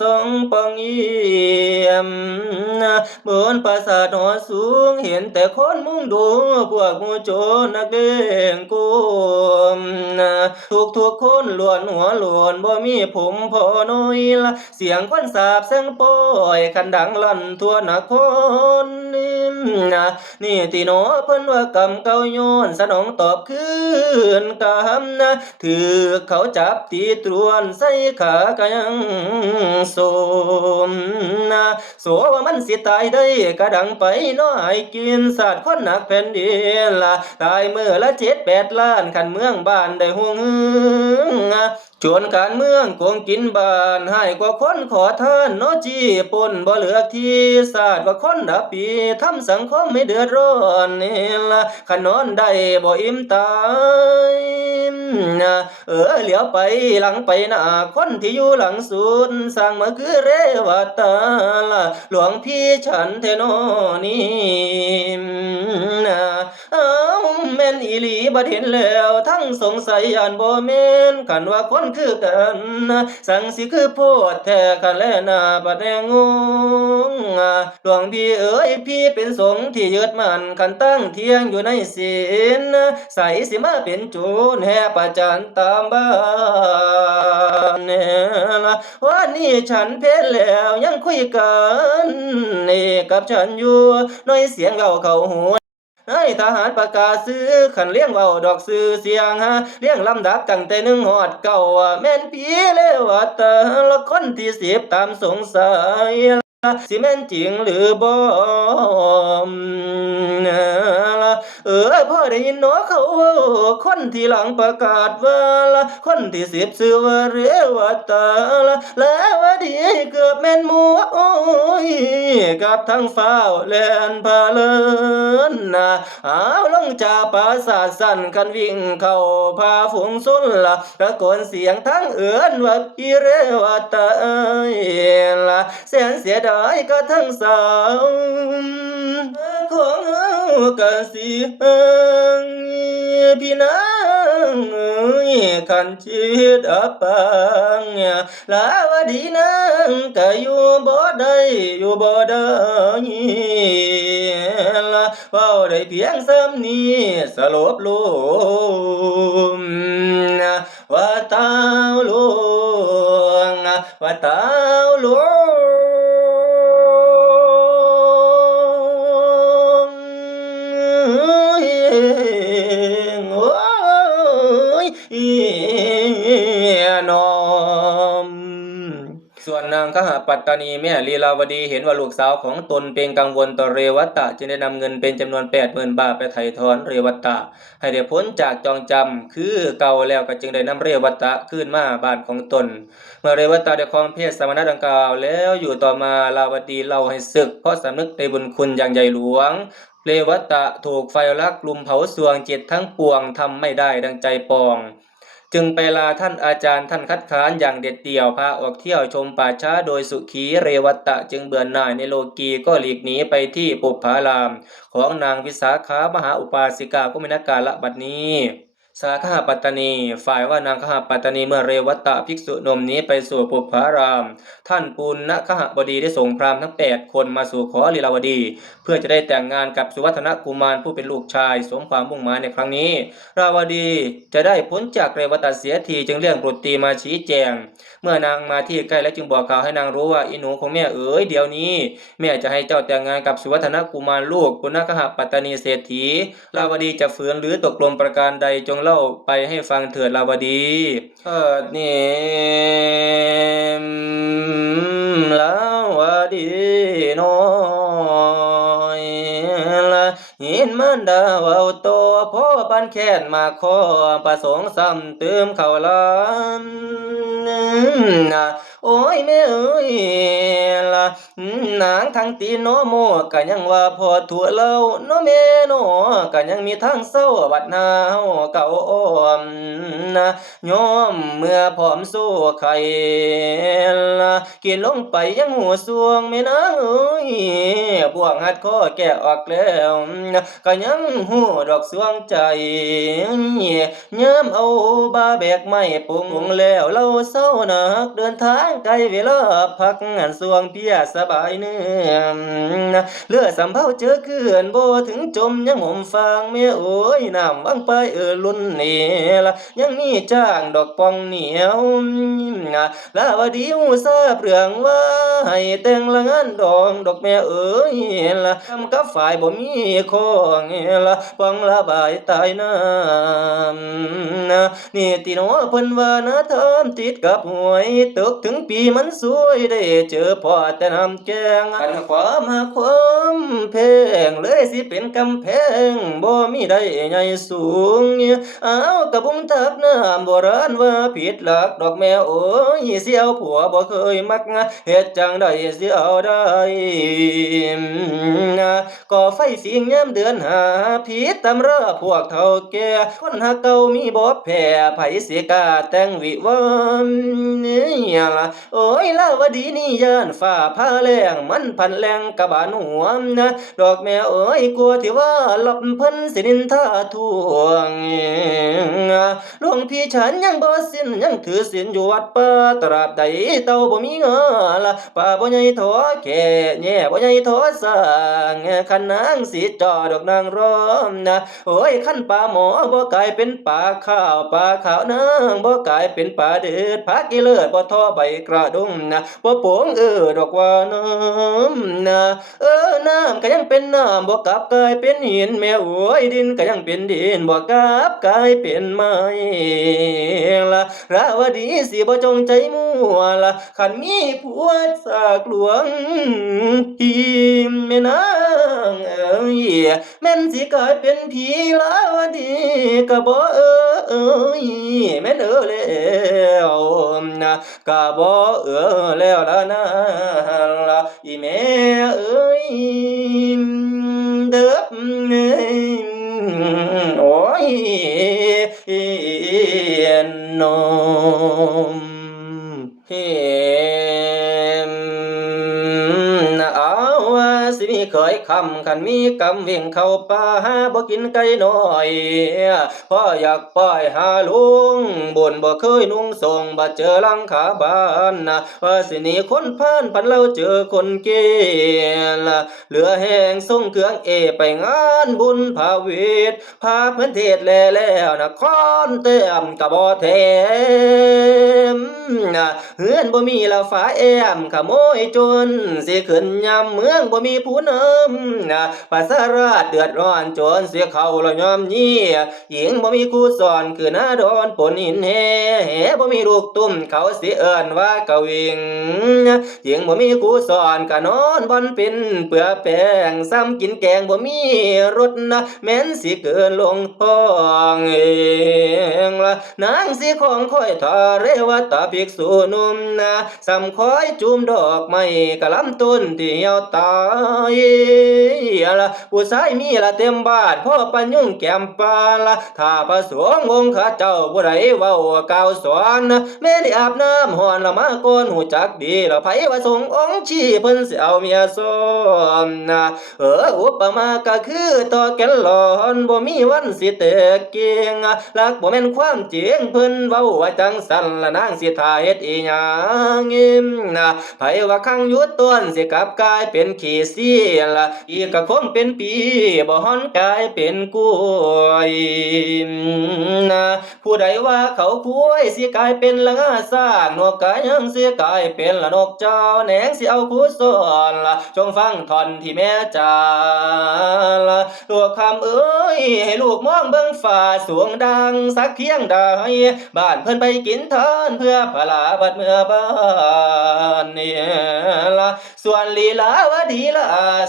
ทรงป้องเอี่ยม บนปราสาทหอสูงเห็นแต่คนมุงดูพวกหมู่โจรนักเลงกุมทุกคนล้วนหัวโล้วนบ่มีผมพอน้อยละเสียงคนสาบแซงปอยคันดังลั่นทั่วนครนี่ติโนเพิ่นว่ากรรมเก่าย้อนสนองตอบคืนกรรมถือเขาจับตีตรวนใส่ขาก็ยังสมโสว่ามันสิตายได้กระดังไปน้อยกินศาสตร์คนหนักแผ่นดินละตายมื้อละ7-8 ล้านคันเมืองบ้านได้ห่วงจวนการเมืองโกงกินบ้านให้กว่าคนขอทานเนาะจี้ปนบ่เหลือที่ศาสตร์ว่าคนดับปีทำสังคมไม่เดือดร้อนนี่ละขนอนได้บ่อิ่มตายเหลียวไปหลังไปหน้าคนที่อยู่หลังสุดสร้างมาคือเรวตาละหลวงพี่ฉันเทโนนี่แม่นอีหลีบ่เห็นแล้วทั้งสงสัยย่านบ่แม่นกันว่าคนคือกันสั่งสิคือโพดแท้กันแลหน้าบัดแดงงหลวงพี่เอ๋ยพี่เป็นสงฆ์ที่ยึดมั่นกันตั้งเที่ยงอยู่ในศีลใส่สิมาเป็นโจรแห่ประจานตามบ้านวันนี้ฉันเพลแล้วยังคุยกันนี่กับฉันอยู่น้อยเสียงเข้าหูให้ทหารประกาศซื้อขันเลี้ยงเว้าดอกซื้อเสียงเลี้ยงลำดับตั้งแต่1ฮอด9แม่นผีเลวแต่ละคนที่10ตามสงสัยสิแม่นจริงหรือบ่พ่อได้ยินเนาะเขาคนที่หลังประกาศว่าละคนที่10ชื่อว่าเรวตาละแล้วว่าดีเกือบแม่นหมู่โอ้ยกับทั้งฟ้าวแล่นพาเลินลงจากปราสาทสั่นกันวิ่งเข้าพาฝูงชนละตะโกนเสียงทั้งเอื้อนว่าพี่เรวตาละแสนเสียดายก็ทั้งสาวของเฮากะสิพี่นางคันชีวิตอับปางลาวดีนางก็อยู่บ่ได้อยู่บ่ได้ละเว้าได้เพียงซ้ำนี้สลบลมว่าตาวหลวงว่าตาวหลวง นอมส่วนนางคหปัตตานีแม่ลีลาวดีเห็นว่าลูกสาวของตนเป็นกังวลต่อเรวัตตะจึงได้นำเงินเป็นจำนวน 80,000 บาทไปไถ่ถอนเรวัตตะให้ได้พ้นจากจองจำคือเก่าแล้วก็จึงได้นำเรวัตตะคืนมาบ้านของตนเมื่อเรวัตตะได้ครองเพศสมณะดังกล่าวแล้วอยู่ต่อมาลาวดีเล่าให้ศึกเพราะสำนึกในบุญคุณอย่างใหญ่หลวงเรวัตตะถูกไฟลักลุมเผาสวงจิตทั้งปวงทำไม่ได้ดังใจปองจึงไปลาท่านอาจารย์ท่านคัดค้านอย่างเด็ดเดี่ยวพาออกเที่ยวชมป่าช้าโดยสุขีเรวัตตะจึงเบื่อหน่ายในโลกีก็หลีกหนีไปที่ปุพพารามของนางวิสาขามหาอุปาสิกาก็มินกาละบัดนี้สาขหปัตตานีฝ่ายว่านางขหปัตตานีเมื่อเรวัตตะภิกษุหนุ่มนี้ไปสู่ปุพพารามท่านปุณณขหบดีได้ส่งพราหมณ์ทั้ง8 คนมาสู่ขอลีลาวดีเพื่อจะได้แต่งงานกับสุวัฒนกุมารผู้เป็นลูกชายสมความมุ่งหมายในครั้งนี้ราวดีจะได้พ้นจากเรวัตตะเสียทีจึงเรียกบุตรีมาชี้แจงเมื่อนางมาที่ใกล้และจึงบอกข่าวให้นางรู้ว่าอีหนูของแม่เอ๋ยเดี๋ยวนี้แม่จะให้เจ้าแต่งงานกับสุวัฒนกุมารลูกปุณณขหปัตตานีเศรษฐีราวดีจะฝืนหรือตกลงประการใดจงเล่าไปให้ฟังเถิดลาวดีนี่ลาวดีน้อยละหินมันดาเว้าโตพ่อปันแค้นมาขอประสงค์ซ้ำเติมเข้าลานโอ้ยแม่เอ้ยละนางทั้งตีโนโมก็ยังว่าพอถั่วเล่าโนเมโนก็ยังมีทางเศร้าบัดหนาวเก่าอ้อมยอมเมื่อพร้อมสู้ไข่ละกินลงไปยังหัวสวงแม่นางเอ้ยบ่วงหัดคอแก้ออกแล้วก็ยังหูดอกสวงใจยามเอาบาแบกไม้ปุงแล้วเราเศร้านักเดินทาง างไกลเวลาพักสวงเพียสบายเนื้อเรือสำเภาเจอเขื่อนบ่ถึงจมยังห่มฟางแม่โอ้ยน้ำวังไปลุ่นนี่ละยังมีจ้างดอกปองเหนียวลาวดีหูทราบเรื่องว่าให้แต่งละงานดอกแม่เอ้ยละทำกับฝ่ายบ่มีของละปองละบายตายน้ำนี่ติโนเพิ่นว่านะทำติดกับหวยตกถึงปีมันสวยได้เจอพอแต่น้ำแกงกันความหาความแพงเลยสิเป็นกำแพงบ่มีได้ใหญ่สูงเอากระบุงทักน้ำโบราณว่าผิดหลักดอกแมวโอ้ยเสียวผัวบ่เคยมักเฮ็ดจังได้สิเอาได้ก่อไฟสิงยามเดือนหาผิดตำราพวกเฒ่าแก่คนหาเก่ามีบ่แพ้ไผสิกล้าแต่งวิวานี่ล่ะโอ้ยลาวดีนี่ย่านฟ้าผ่าแรงมันพันแรงกะบานหัวดอกแม่เอ้ยกลัวที่ว่าหลับเพิ่นสินินทาทวงหลวงพี่ฉันยังบ่สิ้นยังถือศีลอยู่วัดป่าตราบใดเต้าบ่มีเงาละป่าบ่ใหญ่ท้อแก่แย่บ่ใหญ่ท้อสร้างคันนางสิจอดอกนางร้อมโอ้ยคันป่าหมอบ่กลายเป็นป่าข้าวป่าขาวนางบ่กลายเป็นป่าเดือดพักอีเลิศบ่ท้อใบกระดุมบ่โปงดอกว่าน้ำน้ำก็ยังเป็นน้ำบ่กลับกลายเป็นหินแม่โอ้ยดินก็ยังเป็นดินบ่กลับกลายเป็นไม้ละราวดีสิบ่จงใจมั่วละคันมีผัวสากหลวงทีมแม่นางแม่นสิกลายเป็นผีลาวดีก็บ่แม่นแล้วก็บ่แล้วล่ะนะล่ะอีแม่เอ้ยเด้อโอ้ยนมเห็มเอาว่าสิมีเคยคำคันมีกำวิ่งเข้าป่าหาบ่กินไก่น้อยพ่ออยากปล่อยหาลุงบุญบ่เคยนุ่งส่งบ่เจอหลังขาบ้านว่าสิหนีคนพานพันเราเจอคนเกลเหลือแห้งส่งเครื่องไปงานบุญพาเวทพาเพิ่นเทศแล้วนครเต็มกะบ่แถมเฮือนบ่มีละฟ้าแอมขโมยจนสิขึ้นยามเมืองบ่มีผู้นำประสาราชเดือดร้อนจนเสียเขาละยอมยี่หญิงบ่มีครูสอนคือหน้าดอนปนหินแหบ่มีลูกตุ้มเขาสิเอิ้นว่ากะวิงหญิงบ่มีครูสอนกะนอนบ่อนเป็นเปื้อแป้งซ้ำกินแกงบ่มีรสแม้นสิเกินลงท้องเองละนางสิของค่อยทาเรวตาภิกษุหนุ่มซ้ำคอยจุ่มดอกไม้กะลำต้นที่เหี่ยวตายละผู้ชายมีละเต็มบ้านพ่อปัญญุงแก้มปาละถ้าพระสงฆ์องค์ข้าเจ้าผู้ใดเว้ากล่าวสอนแม่ได้อาบน้ำหอนละมาก่อนหูจักดีละไผว่าทรงองค์ชี้เพิ่นสิเอาเมียซ้อนอุปมาก็คือต่อแก่นหลอนบ่มีวันสิแตกเกียงลักบ่แม่นความจริงเพิ่นเว้าว่าจังสั่นละนางสิท่าเฮ็ดอีหยังไผว่าคังอยู่ต้นสิกลับกลายเป็นขี้เสียละอีกก็คงเป็นปีบ่ฮ้อนกลายเป็นกล้วยผู้ใดว่าเขาคุ้ยสิกลายเป็นละงาสร้างนกกายังสิกลายเป็นละนกเจ้าแหนงสิเอาคู่สอนละจงฟังท่อนที่แม่จาละลูกคำเอ้ยให้ลูกมองเบิ่งฟ้าสวงดังสักเพียงใดบ้านเพิ่นไปกินทานเพื่อพลาบัดเมื่อบ้านเนี่ยละส่วนลีลาวดีละ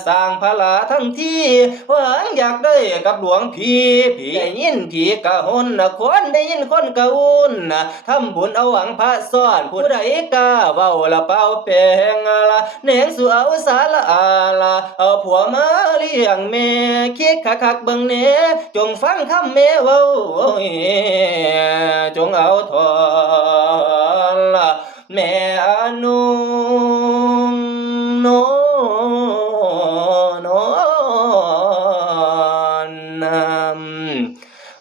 สร้างพลาทั้งที่หวังอยากได้กับหลวงพี่ได้ยินผีกะหนคนได้ยินคนกะวุ่นทำบุญเอาหวังพระซ่อนผู้ใดกล้าเว้าละเป่าแปงละแหนงสู่เอาสาละละเอาผัวมาเลี้ยงแม่คิดคักๆเบิ่งแหน่จงฟังคำแม่เว้าจงเอาทอนละแม่อนุโนโนน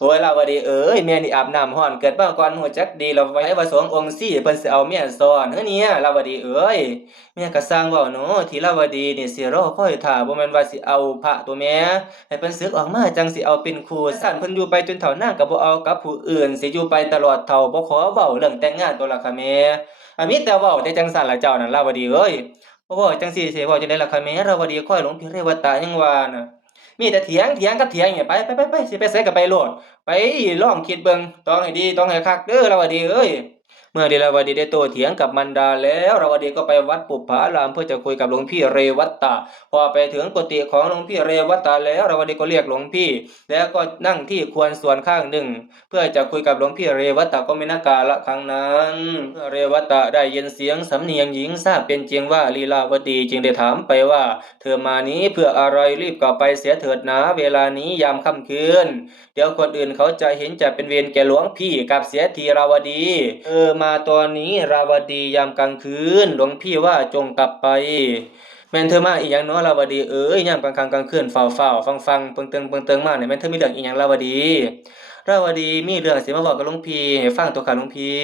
โอ้ยลาวดีเอ้ยแม่นี่อาบน้ำร้อนเกิดมาก่อนฮู้จักดีแล้วไว้ว่าสององค์ซี่เพิ่นสิเอาเมียซ้อนเฮ้อเนี่ยลาวดีเอ้ยแม่ก็สร้างเว้าเนาะที่ลาวดีนี่สิรอคอยท่าบ่แม่นว่าสิเอาพระตัวแม่ให้เพิ่นสึกออกมาจังสิเอาเป็นครูซั่นเพิ่นอยู่ไปจนเฒ่านางก็บ่เอากับผู้อื่นสิอยู่ไปตลอดเฒ่าบ่ขอเว้าเรื่องแต่งงานตัวล่ะค่ะแม่มีแต่เว้าแต่จังซั่นล่ะเจ้านั่นลาวดีเอ้ยบ่เว้าจังซี่สิเว้าจังได๋ล่ะค่ะแม่ลาวดีคอยหลวงพี่เรวัตยังว่าน่ะ มีแต่เถียงกับเถียงเนี่ยไปสิไปไสก็ไปโลดไปลองคิดเบิ่งต้องให้ดีต้องให้คักเด้อเราว่าดีเอ้ยเมื่อลีลาวดีได้โต้เถียงกับมันดาแล้วเราวดีก็ไปวัดปุปผารามเพื่อจะคุยกับหลวงพี่เรวัตตาพอไปถึงกุฏิของหลวงพี่เรวัตตาแล้วเราวดีก็เรียกหลวงพี่แล้วก็นั่งที่ควรส่วนข้างหนึ่งเพื่อจะคุยกับหลวงพี่เรวัตตาก็ไม่นากาละครั้งนั้นเรวัตตาได้ยินเสียงสำเนียงหญิงทราบเป็นจริงว่าลีลาวดีจึงได้ถามไปว่าเธอมานี้เพื่ออะไรรีบกลับไปเสียเถิดนะเวลานี้ยามค่ำคืนเดี๋ยวคนอื่นเขาจะเห็นจะเป็นเวรแก่หลวงพี่กับเสียทีราวดีมาตอนนี้ราวดียามกลางคืนหลวงพี่ว่าจงกลับไปแม่นเธอมาอีหยังเนาะราวดีเอ้ยยามกลางค่ำกลางคืนเฝ้าฟังเปิงมาเนี่ยแม่นเธอมีเรื่องอีหยังราวดีมีเรื่องสิมาบอกกับหลวงพี่ให้ฟังตัวค่ะหลวงพี่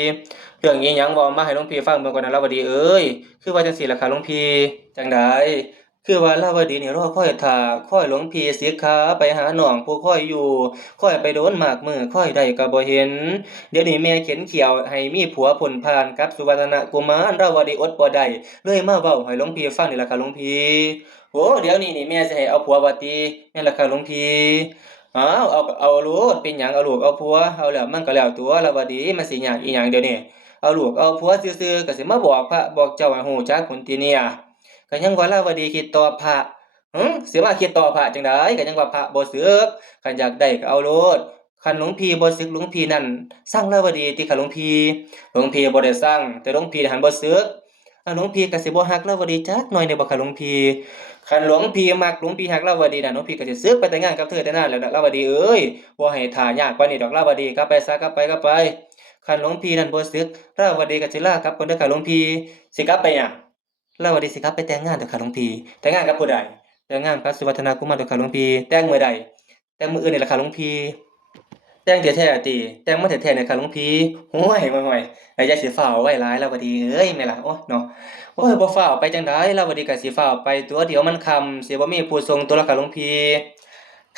เรื่องอีหยังบอกมาให้หลวงพี่ฟังเบิ่งก่อนนะราวดีเอ้ยคือว่าจังซี่ล่ะค่ะหลวงพี่จังไดคือว่าลาวดีนี่รอคอยท่าคอยหลวงพี่สิขาไปหาน้องผู้คอยอยู่คอยไปโดนมากมื้อคอยได้ก็บ่เห็นเดี๋ยวนี้แม่เข็นเขียวให้มีผัวพ้นผ่านกับสุวรรณกุมารราวดีอดบ่ได้เลยมาเว้าให้หลวงพี่ฟังนี่ล่ะค่ะหลวงพี่โอ้เดี๋ยวนี้นี่แม่สิให้เอาผัวว่าติแม่นล่ะค่ะหลวงพี่อ้าวเอาโลดเป็นหยังเอาลูกเอาผัวเอาแล้วมันก็แล้วตัวลาวดีมันสิยากอีหยังเดี๋ยวนี้เอาลูกเอาผัวซื่อๆก็สิมาบอกพระบอกเจ้าให้ฮู้จักพุ่นติเนี่ย ก็ยังว่าลาวดีคิดต่อพระสิมาคิดต่อพระจังได๋ก็ยังว่าพระบ่สึกคันอยากได้ก็เอาโลดคันหลวงพี่บ่สึกหลวงพี่นั่นสั่งลาวดีติค่ะหลวงพี่บ่ได้สั่งแต่หลวงพี่หั้นบ่สึกหลวงพี่ก็สิบ่ฮักลาวดีจักหน่อยเด้บ่ค่ะหลวงพี่คันหลวงพี่มักหลวงพี่ฮักลาวดีน่ะหลวงพี่ก็สิสึกไปแต่งงานกับเธอแต่นานแล้วล่ะลาวดีเอ้ยบ่ให้ท่ายากปานนี้ดอกลาวดีกลับไปซะกลับไปคันหลวงพี่นั่นบ่สึกลาวดีก็สิลากลับก่อนเด้อค่ะหลวงพี่สิกลับไปหยัง แล้ววันนี้สิครับไปแต่งงานเถอะค่ะหลวงพี่แต่งงานกับผู้ใดแต่งงานกับสุวัฒนากุมารเถอะค่ะหลวงพี่แต่งมื้อใดแต่งมื้ออื่นนี่แหละค่ะหลวงพี่แต่งแท้ๆติแต่งมาแท้ๆนี่ค่ะหลวงพี่โอ้ยห่วยๆแล้วอย่าสิฟ้าวไว้หลายแล้วบัดนี้เอ้ยแม่ล่ะโอ้เนาะโอ้ยบ่ฟ้าวไปจังได๋แล้วบัดนี้ก็สิฟ้าวไปตัวเดี๋ยวมันค่ำสิบ่มีผู้ทรงตัวแล้วค่ะหลวงพี่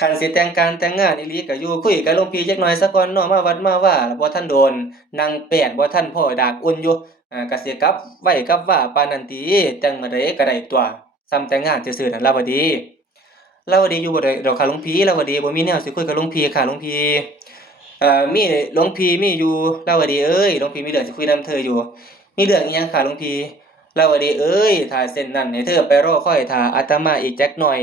คันสิแต่งการแต่งงานอีหลีก็อยู่คุยกับหลวงพี่จักหน่อยซะก่อนเนาะมาวัดมาว่าบ่ทันโดนนั่งแป้นบ่ทันพ้อดากอุ่นอยู่ ก็สิกลับไว้กลับว่าปานนั้นติจังมื้อใดก็ได้ตั่วส่ำแต่งงานซื่อๆนั่นล่ะบัดนี้เลาวดีอยู่บ่ได้ดอกค่ะหลวงพี่เลาวดีบ่มีแนวสิคุยกับหลวงพี่ค่ะหลวงพี่มีหลวงพี่มีอยู่เลาวดีเอ้ยหลวงพี่มีเรื่องสิคุยนำเธออยู่มีเรื่องอิหยังค่ะหลวงพี่เลาวดีเอ้ยถ้าเช่นนั้นให้เธอไปรอคอยท่าอาตมาอีกจักหน่อย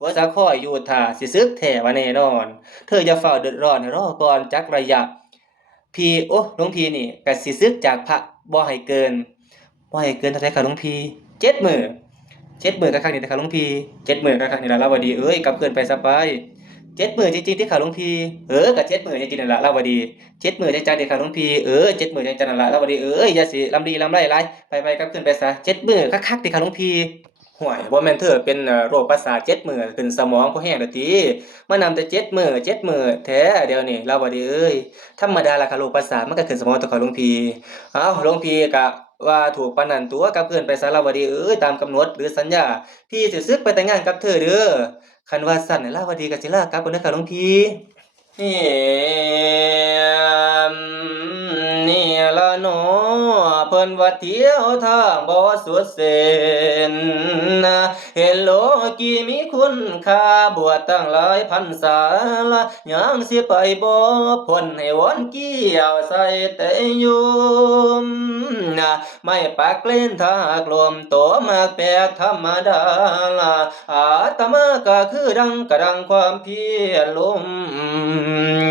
บ่ซักคอยอยู่ท่าสิสึกแท้ว่าแน่นอนเธออย่าฟ้าวเดือดร้อนให้รอก่อนจักระยะ พี่โอ้หลวงพี่นี่ก็สิสึกจากพระบ่ให้เกินเท่าใดค่ะหลวงพี่7มื้อ7มื้อก็คักนี่แหละค่ะหลวงพี่7มื้อก็คักนี่ล่ะลาวดีเอ้ยกลับคืนไปซะไป7มื้อจริงๆติค่ะหลวงพี่ก็7มื้อจริงๆนั่นล่ะลาวดี7มื้อจังๆติค่ะหลวงพี่7มื้อจังๆนั่นล่ะลาวดีเอ้ยอย่าสิลำลีลำไรหลายไปๆกลับคืนไปซะ7มื้อคักๆติค่ะหลวงพี่ฮ้วยบ่แม่นเธอเป็นโรคประสาท7มื้อขึ้นสมองพอแฮงแล้วติมานำแต่7มื้อแท้เดี๋ยวนี้ลาวดีเอ้ย ธรรมดาล่ะค่ะโรคประสาทมันก็ขึ้นสมองตัวเขาหลวงพี่อ้าวหลวงพี่ก็ว่าถูกปานนั้นตัวกลับคืนไปสารวดีตามกำหนดหรือสัญญาพี่สิสึกไปแต่งงานกับเธอเด้อคันว่าซั้นน่ะลาวดีก็สิลากลับก่อนเด้อค่ะหลวงพี่เหีมนี่ล่ะเนาะเพิ่นว่าเที่ยวทางบ่สุดเส้นนะเห็นโลกีมีคุณค่าบวชตั้งหลายพรรษาละยังสิไปบ่พ้นให้วนเกี่ยวใส่แต่ยุมนะไม่ปักเล่นทากลมโตมากแปลกธรรมดาละอาตมาก็คือดังกระดังความเพียรลม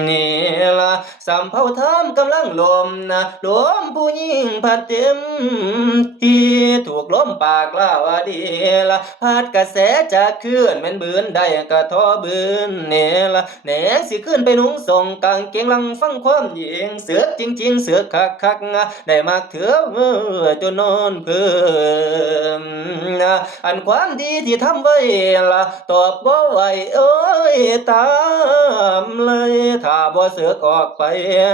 นี่ล่ะสำเภาทามกำลังลมนะลมผู้หญิงพัดเต็มที่ถูกลมปากล่าวาดีละพัดกระแสจากคลื่นแม่นบืนได้กระทอบืนนี่ล่ะแหนสิขึ้นไปนุ่งส่งกางเกงลังฟังความหญิงเสือกจริงๆเสือกคักๆได้มากเถือจนนอนเพิ่มอันความดีที่ทำไว้ล่ะตอบบ่ไหวเอ้ยตามเลย ถ้าบ่สึกออกไป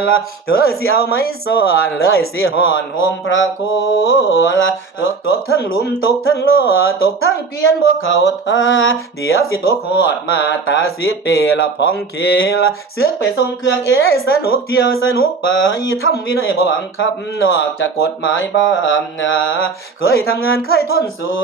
ละเธอสิเอาไม้ซ่อนเลยสิฮ้อนห่มพระโคละตกทั้งหลุมตกทั้งล้อตกทั้งเกวียนบ่เข้าท่าเดี๋ยวสิตกฮอดมาตาสิเปละพองเคละสึกไปส่งเครื่องสนุกเที่ยวสนุกไปทำวินัยบ่บังคับนอกจากกฎหมายบ้านนาเคยทำงานเคยทนสู้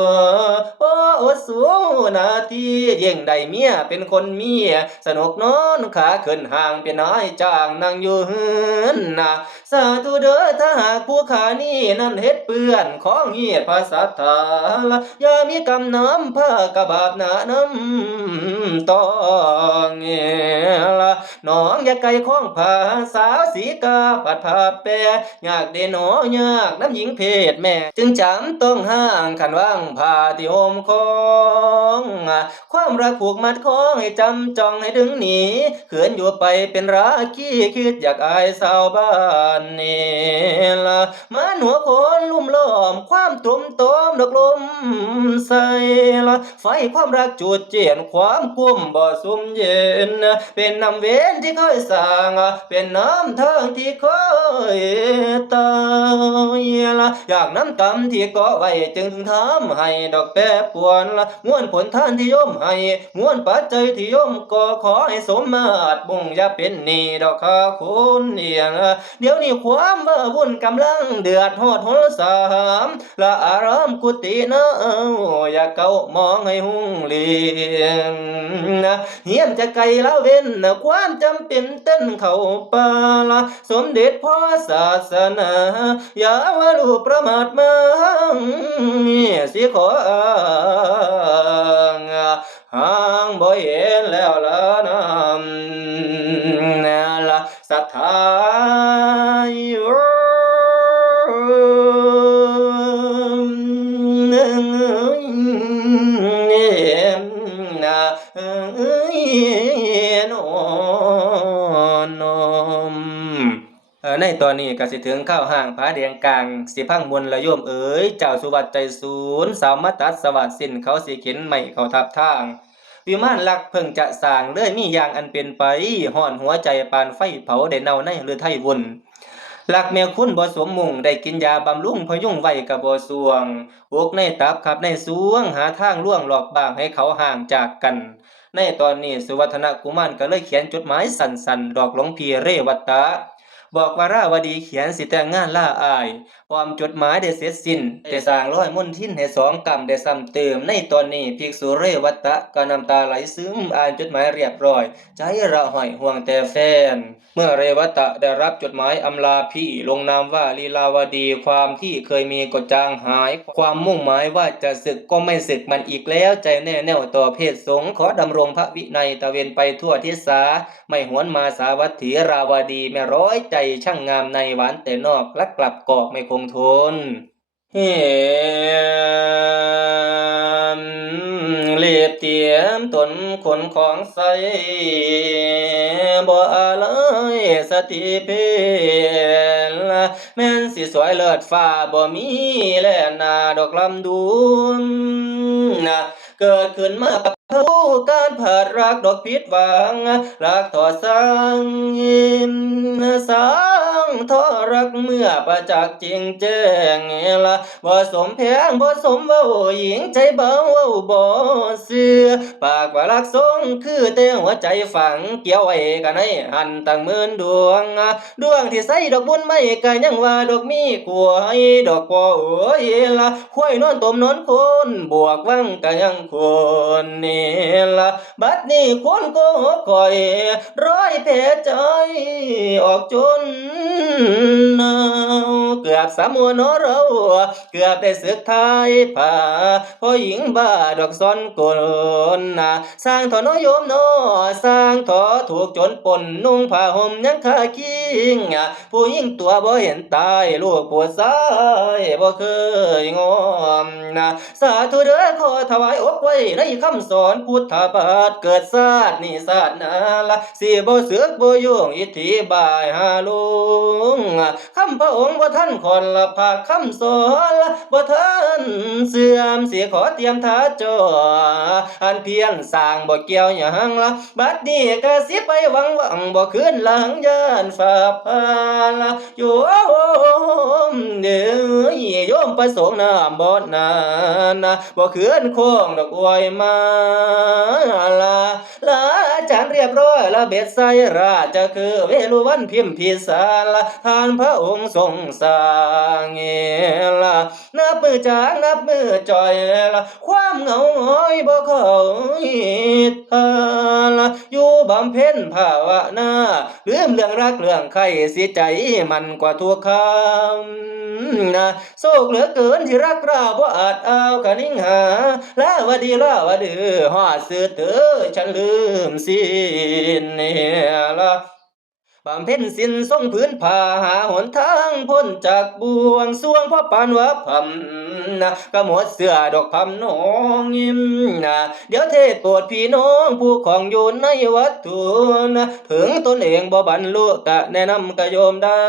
โอ้อดสู้นาทียิ่งได้เมียเป็นคนเมียสนุกนอนขาขึ้นห่างเป็นนายจ้างนั่งอยู่หืนนะสาธุเด้อถ้าหากผู้ขานี่นั่นเฮ็ดเปื้อนของเงียภาษาทาละอย่ามีกำน้ำผ้ากะบาปหนาน้ำต้องเงละน้องอย่าไกลข้องผาสาวสีกาปัดผาแปรอยากได้หนอยากน้ำหญิงเพศแม่จึงจำต้องห่างขันว่างผ้าที่ห่มของความรักผูกมัดคองให้จำจ้องให้ดึงหนีเขินอยู่ไปเป็นราคีคิดอยากอายสาวบ้านนี่ละมาหัวคนลุ่มล้อมความตุ่มตอมดอกลมใส่ละไฟความรักจูดเจียนความกุ้มบ่ซุ่มเย็นเป็นน้ำเว้นที่เคยสร้างเป็นน้ำทางที่เคยตายละอยากน้ำกำที่เกาะไว้จึงทำให้ดอกแปรปวนละม้วนผลท่านที่ย่อมให้ม้วนปัจจัยที่ย่อมก็ขอให้สมมาตรบุงอย่าเป็นหนี้ดอกข้าคุณเอียงเดี๋ยวนี้ความว่าวุ่นกำลังเดือดฮอดหนสามละอารามกุฏินะอย่าเก้ามองให้หุ่งเลียงนะเฮียมจะไกลละเว้นความจำเป็นเต้นเข้าป่าละสมเด็จพ่อศาสนาอย่าว่าลูกประมาทมาสิขออ้างห่างบ่เห็นแล้วละน้ำน่ะละศรัทธาอยู่ในตอนนี้ก็สิถึงข้าวห่างผาแดงกลางสิพังมนละโยมเอ๋ยเจ้าสุวัตใจศูนย์สาวมาตัดสวัสดิ์สิ้นเขาสิเข็นไม่เขาทับทางวิมานลักเพิ่งจะสร้างเลยมีอย่างอันเป็นไปห่อนหัวใจปานไฟเผาได้เน่าในหรือไทยวุ่นหลักแมวคุณบ่สมมุ่งได้กินยาบำรุงพยุงไว้กับบ่สวงอกในตับขับในสวงหาทางล่วงหลอกบางให้เขาห่างจากกันในตอนนี้สุวัฒนกุมารก็เลยเขียนจดหมายสั้นๆดอกหลวงพี่เรวัตตะบอกว่าราวดีเขียนสิแต่งงานล่าอายพร้อมจดหมายได้เสร็จสิ้นได้สร้างร้อยมนทินให้สองกรรมได้ซ้ำเติมในตอนนี้ภิกษุเรวัตตะก็น้ำตาไหลซึมอ่านจดหมายเรียบร้อยใจระห่อยห่วงแต่แฟนเมื่อเรวัตตะได้รับจดหมายอำลาพี่ลงนามว่าลีลาวดีความที่เคยมีก็จางหายความมุ่งหมายว่าจะศึกก็ไม่ศึกมันอีกแล้วใจแน่แน่วต่อเพศสงฆ์ขอดำรงพระวินัยตะเวนไปทั่วทิศาไม่หวนมาสาวัตถีราวดีแม่ร้อยใจช่างงามในหวานแต่นอกลักกลับกอกไม่คงทนเฮีเรียบเตียมตนขนของใสบ่อะไรสติเพลแม่นสิสวยเลิศฟ้าบ่มีแลนาดอกลำดวนเกิดขึ้นมากับผู้การผาดรักดอกพิษหวังรักทอสร้างสร้างทอรักเมื่อประจักษ์จริงแจ้งละบ่สมแพงบ่สมเว้าหญิงใจเบาเว้าบ่เสือปากว่ารักทรงคือแต่หัวใจฝังเกี่ยวไว้กันให้หันตั้งหมื่นดวงที่ใส่ดอกบุญไม่ก็ยังว่าดอกมีขวยดอกบ่เอ้ยละห้วยนอนต้มนอนคนบวกวังก็ยังคนนี่ละบัดนี้คนก็คอยร้อยแผลใจออกจนเกือบสามมัวเนาะเราเกือบได้ศึกทายผ้าพ่อหญิงบ้าดอกซ้อนกลสร้างถอนโยมเนาะสร้างถอถูกจนปนนุ่งผ้าห่มยังคาคิงผู้หญิงตัวบ่เห็นตายลูกปวดซ้ายบ่เคยงอมสาธุเด้อขอถวายอกไว้ในคำสอนพุทธบาทเกิดศาสตร์นี่ศาสตร์นาละสิบ่สึกบ่ยุ่งอิทธิบายหาลู งค์คำพระองค์บ่ท่านคอนละภาคคำสอนละบ่ท่านเสื่อมสิขอเตรียมท่าจออันเพียรสร้างบ่เกี่ยวหยังละบัดนี้ก็สิไปหวังบ่คืนหลังย้านฝ่าพาละโยมเด้อโยมประสงค์น้ำบ่นานบ่คืนโค้งดอกอวยมาละอาจารย์เรียบร้อยละเบ็ดไซราชคือเวลุวันพิมพิสารละทานพระองค์ทรงสร้างละนับมือจางนับมือจอยละความเหงาห้อยบ่เคยทาละอยู่บำเพ็ญภาวนาลืมเรื่องรักเรื่องใครสิใจมันกว่าทุกคำโศกเหลือเกินที่รักเราบ่อาจเอากะนิ่งหาลาวดีลาวดือฮอดสื่อเตือฉันลืมสิ้นเนี่ยละบำเพ็ญสิ้นทรงพื้นผ้าหาหนทางพ้นจากบ่วงสรวงเพราะปานว่าพำก็หมดเสื้อดอกพำน้องยิ้มเดี๋ยวเทศโปรดพี่น้องผู้ของอยู่ในวัดถุถึงตนเองบ่บรรลุกะแนะนำกะโยมได้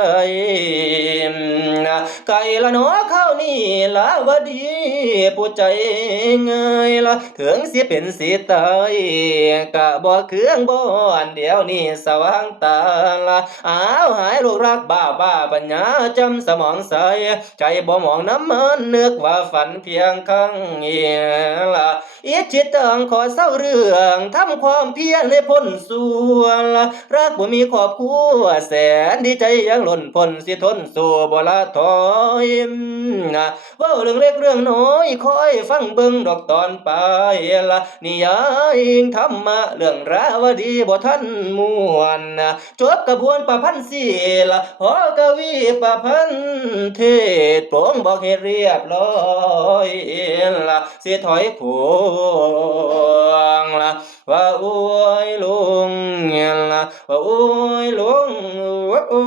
ไก่ละหนอเข้านี่ลาวดีผู้ใจง่ายละถึงสิเป็นสิตายกะบ่เครื่องบ่อันเดียวนี่สว่างตาละอ้าวหายลูกรักบ้าปัญญาจำสมองใสใจบ่มองน้ำมันนึกว่าฝันเพียงครั้งละอิจิตตังขอเศร้าเรื่องทำความเพียรให้พ้นส่วนละรักบ่มีขอบครัวแสนดีใจยังหล่นพ้นสิทนสู่บ่ละถอยเว้าเรื่องเล็กเรื่องน้อยคอยฟังเบิ่งดอกตอนปลายละนิยายธรรมะเรื่องราวดีบ่ทันม่วนจบกระบวนประพันธ์สิละหอกวีประพันธ์เทศโปร่งบอกให้เรียบร้อยละสิถอยโค้งละว่าโอ้ยลุงละว่าโอ้ยลุงว่าโอ้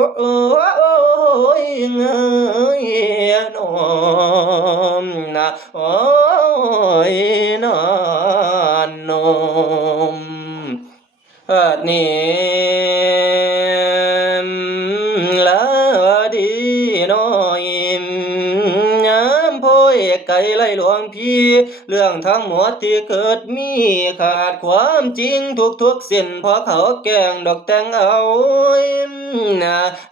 ยเงยนอมนะโอ้ยนอนนมนี่ละดีน้อยยามโพยไก่ไล่หลวงพี่เรื่องทั้งหมดที่เกิดมีขาดความจริงทุกสิ้นเพราะเขาแกล้งดอกแต่งเอา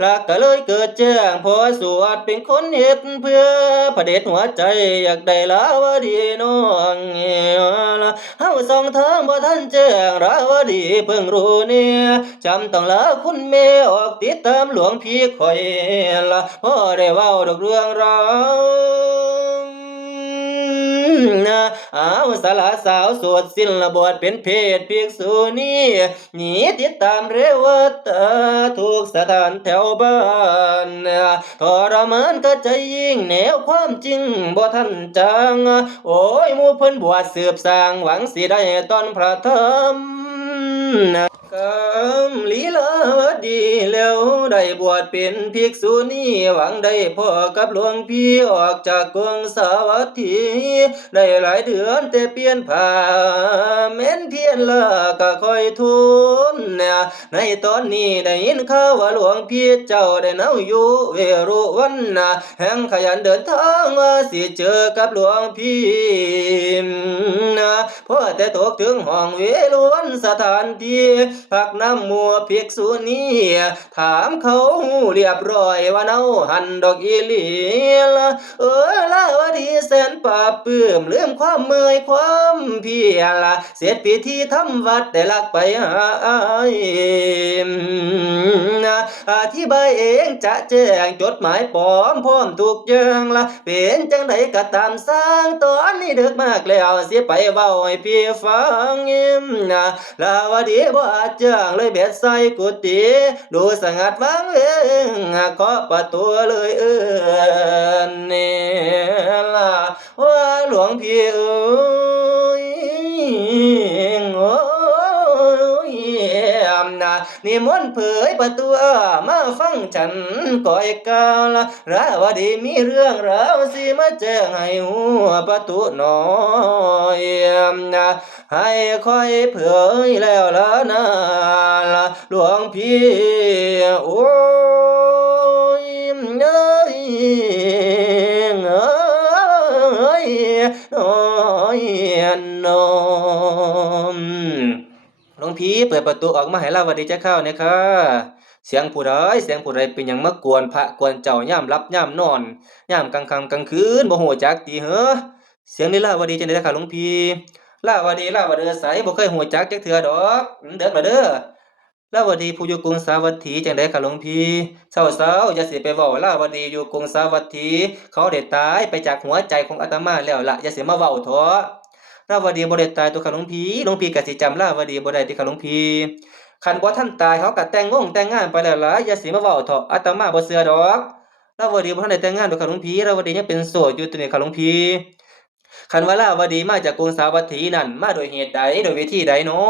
ลักก็เลยเกิดแจ้งพอสวดเป็นคนเฮ็ดเพื่อพระเดชหัวใจอยากได้ลาวดีน้องเฮาส่องทางบ่ทันแจ้งลาวดีเพิ่งรู้เนี่ยจำต้องลาคุณแม่ออกติดตามหลวงพี่ข่อยละพอได้เว้าดอกเรื่องราวอ้าวสละสาวโสดสิ้นละบวชเป็นเพศภิกษุนี่หนีติดตามเรวัตทุกสถานแถวบ้านทรมานก็ใจยิ่งแนวความจริงบ่ทันจังโอ้ยหมู่เพิ่นบวชสืบสร้างหวังสิได้ตอนพระธรรมกำลีลาวดีแล้วได้บวชเป็นภิกษุนี่หวังได้พ่อกับหลวงพี่ออกจากกรุงสาวัตถีได้หลายเดือนแต่เปลี่ยนผ่าแม้นเพียนละก็ค่อยทุนในตอนนี้ได้ยินข่าวว่าหลวงพี่เจ้าได้เนาอยู่เวรุวันแห่งขยันเดินทางว่าสิเจอกับหลวงพี่พอแต่ตกถึงห้องเวรุวันสถานที่พักน้ำมัวภิกษุนี้ถามเขาเรียบร้อยว่าเนาหันดอกอีหลีละลาวดีแสนปราบปลื้มลืมความเมื่อยความเพียรละเสร็จพิธีทำวัดได้ลักไปหาอธิบายเองจะแจ้งจดหมายปลอมพร้อมทุกอย่างละเป็นจังไดก็ตามสร้างตอนนี้ดึกมากแล้วสิไปเว้าให้พี่ฟังลาวดีบ่อาจจ้างเลยเบ็ดใส่กุฏิดูสงัดวังเวงเคาะประตูเลยนี่ล่ะว่าหลวงพี่เอ้ยโอ้ยนิมนต์เผยประตูมาฟังฉันก่อยกาวละราวดีมีเรื่องราวสิมาแจ้งให้หัวประตูน้อยให้ค่อยเผยแล้วละนะหลวงพี่โอ้ นมหลวงพี่เปิดประตูออกมาให้ลาวดีจักคราวเนี่ยค่ะเสียงผู้ใดเป็นหยังมากวนพระกวนเจ้ายามหลับยามนอนยามกลางค่ำกลางคืนบ่ฮู้จักติเหรอเสียงลีลาวดีจังได๋ล่ะค่ะหลวงพี่ลาวดีไสบ่เคยฮู้จักจักเทื่อดอกเด้อล่ะเด้อลาวดีผู้อยู่กรุงสาวัตถีจังได๋ค่ะหลวงพี่เช้าๆอย่าสิไปเว้าลาวดีอยู่กรุงสาวัตถีเขาได้ตายไปจากหัวใจของอาตมาแล้วล่ะอย่าสิมาเว้าเถาะ ลาวดีบ่ได้ตายตัวค่ะหลวงพี่ก็สิจำลาวดีบ่ได้ติค่ะหลวงพี่คันบ่ทันตายเขาก็แต่งงานไปแล้วล่ะอย่าสิมาเว้าเถาะอาตมาบ่เชื่อดอกลาวดีบ่ทันได้แต่งงานดอกค่ะหลวงพี่ลาวดียังเป็นโสดอยู่ตัวนี้ค่ะหลวงพี่คันว่าลาวดีมาจากกรุงสาวัตถีนั่นมาโดยเหตุใดโดยวิธีใดน้อ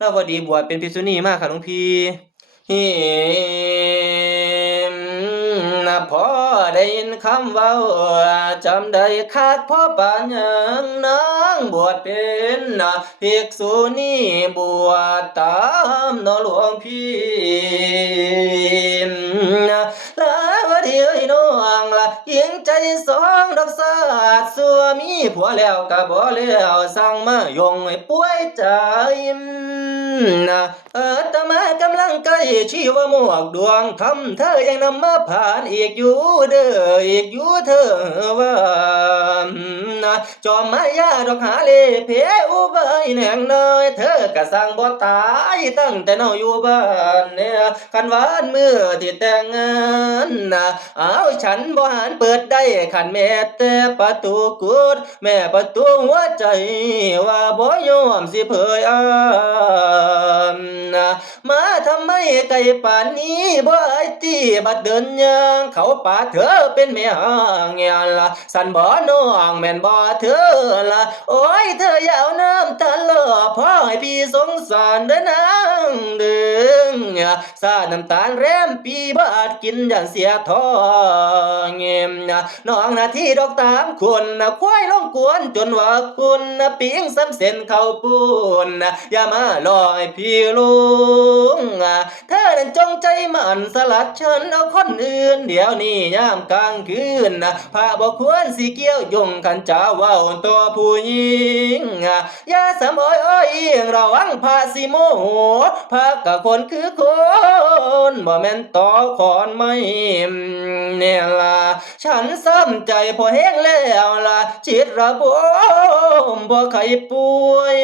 ลาวดีบวชเป็นภิกษุณีมาค่ะหลวงพี่ฮิมนะพอได้ยินคำเว้าจำได้คักพอปานหยังนางบวชเป็นภิกษุณีบวชตามเนาะหลวงพี่ลาวดีเอ้ยน้องล่ะหญิงใจสองดอกสาดสัวมีผัวแล้วก็บ่แล้วสั่งมายงให้ป่วยใจอาตมากำลังใกล้ชีวหมวกดวงธรรมเธอยังนำมาผ่านอีกอยู่เด้ออีกอยู่เธอว่าจอมมายาดอกหาเลเพอุบายแหน่งน้อยเธอก็สั่งบ่ตายตั้งแต่เนาอยู่บ้านเนี่ยคันหวานมื้อที่แต่งงานเอาฉันบ่หันเปิดได้คันแม่แต่ประตูกุดแม่ประตูหัวใจว่าบ่ยอมสิเผยมาทำไมไกลป่านนี้บ่ไอ้ตีบัดเดินย่างเขาป่าเธอเป็นแม่ห่างเงียละสันบ่น้องแม่นบ่เธอละโอ้ยเธออย่าเอาน้ำตาลอพ่อให้พี่สงสารเด้อนางเด้งสาดน้ำตาลแรมปีบ่อาจกินอย่างเสียท้องเงียน้องนาที่ดอกตามคุณควายลงกวนจนว่าคุณปิงซ้ำเส้นเข้าปูนอย่ามาลอยพี่ลุงเธอนั้นจงใจมันสลัดฉันเอาคนอื่นเดี๋ยวนี้ยามกลางคืนพระบ่ควรสิเกี่ยวยงกันจะเว้าตัวผู้หญิงอย่าสำอ้อยระวังพระสิโมโหพระกะคนคือคนบ่แม่นต่อขอนไม้เนี่ยล่ะฉันซ้ำใจพอแห้งแล้วล่ะจิตระบมบ่ไข้ป่วย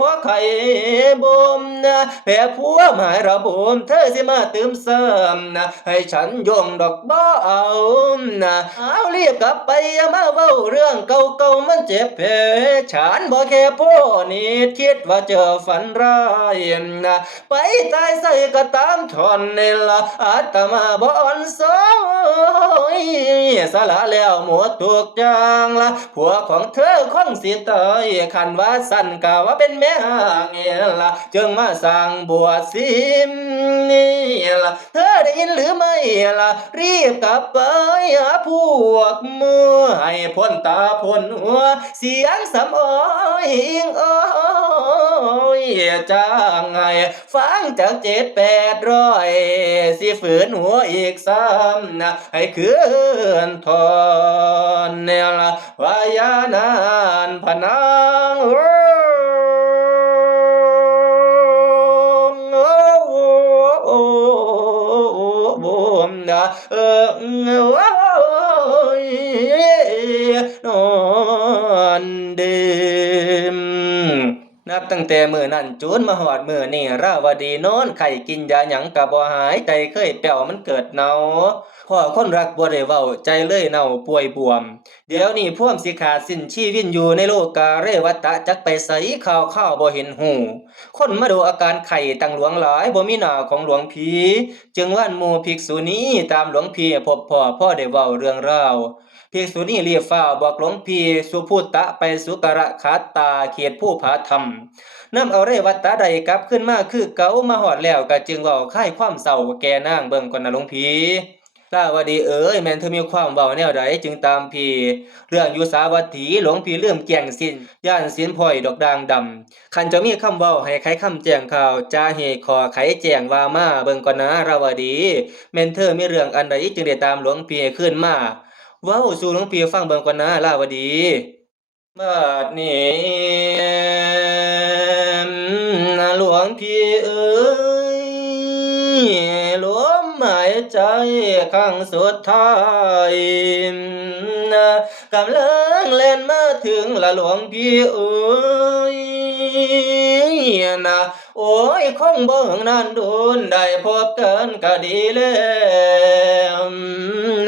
พอไข้บ่มแผ่ผัวหมายระบมเธอสิมาตืมซ้ำให้ฉันยงดอกบ่เอาเอารีบกลับไปอย่ามาเว้าเรื่องเก่าๆมันเจ็บแผลฉันบ่แค่พ่อนิดคิดว่าเจอฝันร้ายไปตายใส่ก็ตามทนนี่ล่ะอาตมาบ่อ่อนซ้อยสละแล้วหมดทุกอย่างละผัวของเธอคงสิตายคันว่าสั่นกะว่าเป็นแม่ห่างเอล่ะจึงมาสร้างบวชสิมนี่ล่ะเธอได้ยินหรือไม่ล่ะรีบกลับไปหาพวกมัวให้พ้นตาพ้นหัวเสียงสำอ้อยอิงอ้อยจ้างให้ฟังจาก700-800สิฝืนหัวอีก3ให้คืนทอนเนี่ยละวายานานพนังบุมนะว้ายนอนดื่มนับตั้งแต่มื้อนั้นจนมาฮอดมื้อนี้ราวดีนอนไข้กินยาหยังก็บ่หายใจเคยแป้วมันเกิดเนาพ่อคนรักบ่ได้เว้าใจเลยเน่าป่วยบวมเดี๋ยวนี้พวมสิขาดสิ้นชีวิตอยู่ในโลกาเรวัตะจักไปไสข่าวบ่เห็นหูคนมาดูอาการไข้ตั้งหลวงหลายบ่มีหน้าของหลวงพี่จึงว่านหมู่ภิกษุณีตามหลวงพี่พบพ่อได้เว้าเรื่องราวภิกษุณีรีบฟ้าวบอกหลวงพี่สุพุตตะไปสุกระคัตตาเขตภูผาธรรมนำเอาเรวัตะใดกลับขึ้นมาคือเก่ามาฮอดแล้วก็จึงเว้าคลายความเศร้าแก่นางเบิ่งก่อนนะหลวงพี่ลาวดีเอ๋ยแม่นเธอมีความเว้าแนวใดจึงตามพี่เรื่องอยู่สาวัตถีหลวงพี่ลืมแจ้งสิ้นย่านศีลพ้อยดอกด่างดำคันเจ้ามีคำเว้าให้ไขคำแจ้งข่าวจาเหตุขอไขแจ้งว่ามาเบิ่งก่อนนะราวดีแม่นเธอมีเรื่องอันใดจึงได้ตามหลวงพี่ขึ้นมาเว้าสู่หลวงพี่ฟังเบิ่งก่อนนะลาวดี บัดนี้หลวงพี่เอ๋ยลมหายใจครั้งสุดท้ายกำลังเล่นมาถึงละหลวงพี่เอ๋ยนะโอ้ยคงบ่นานโดนได้พบกันก็ดีแล้ว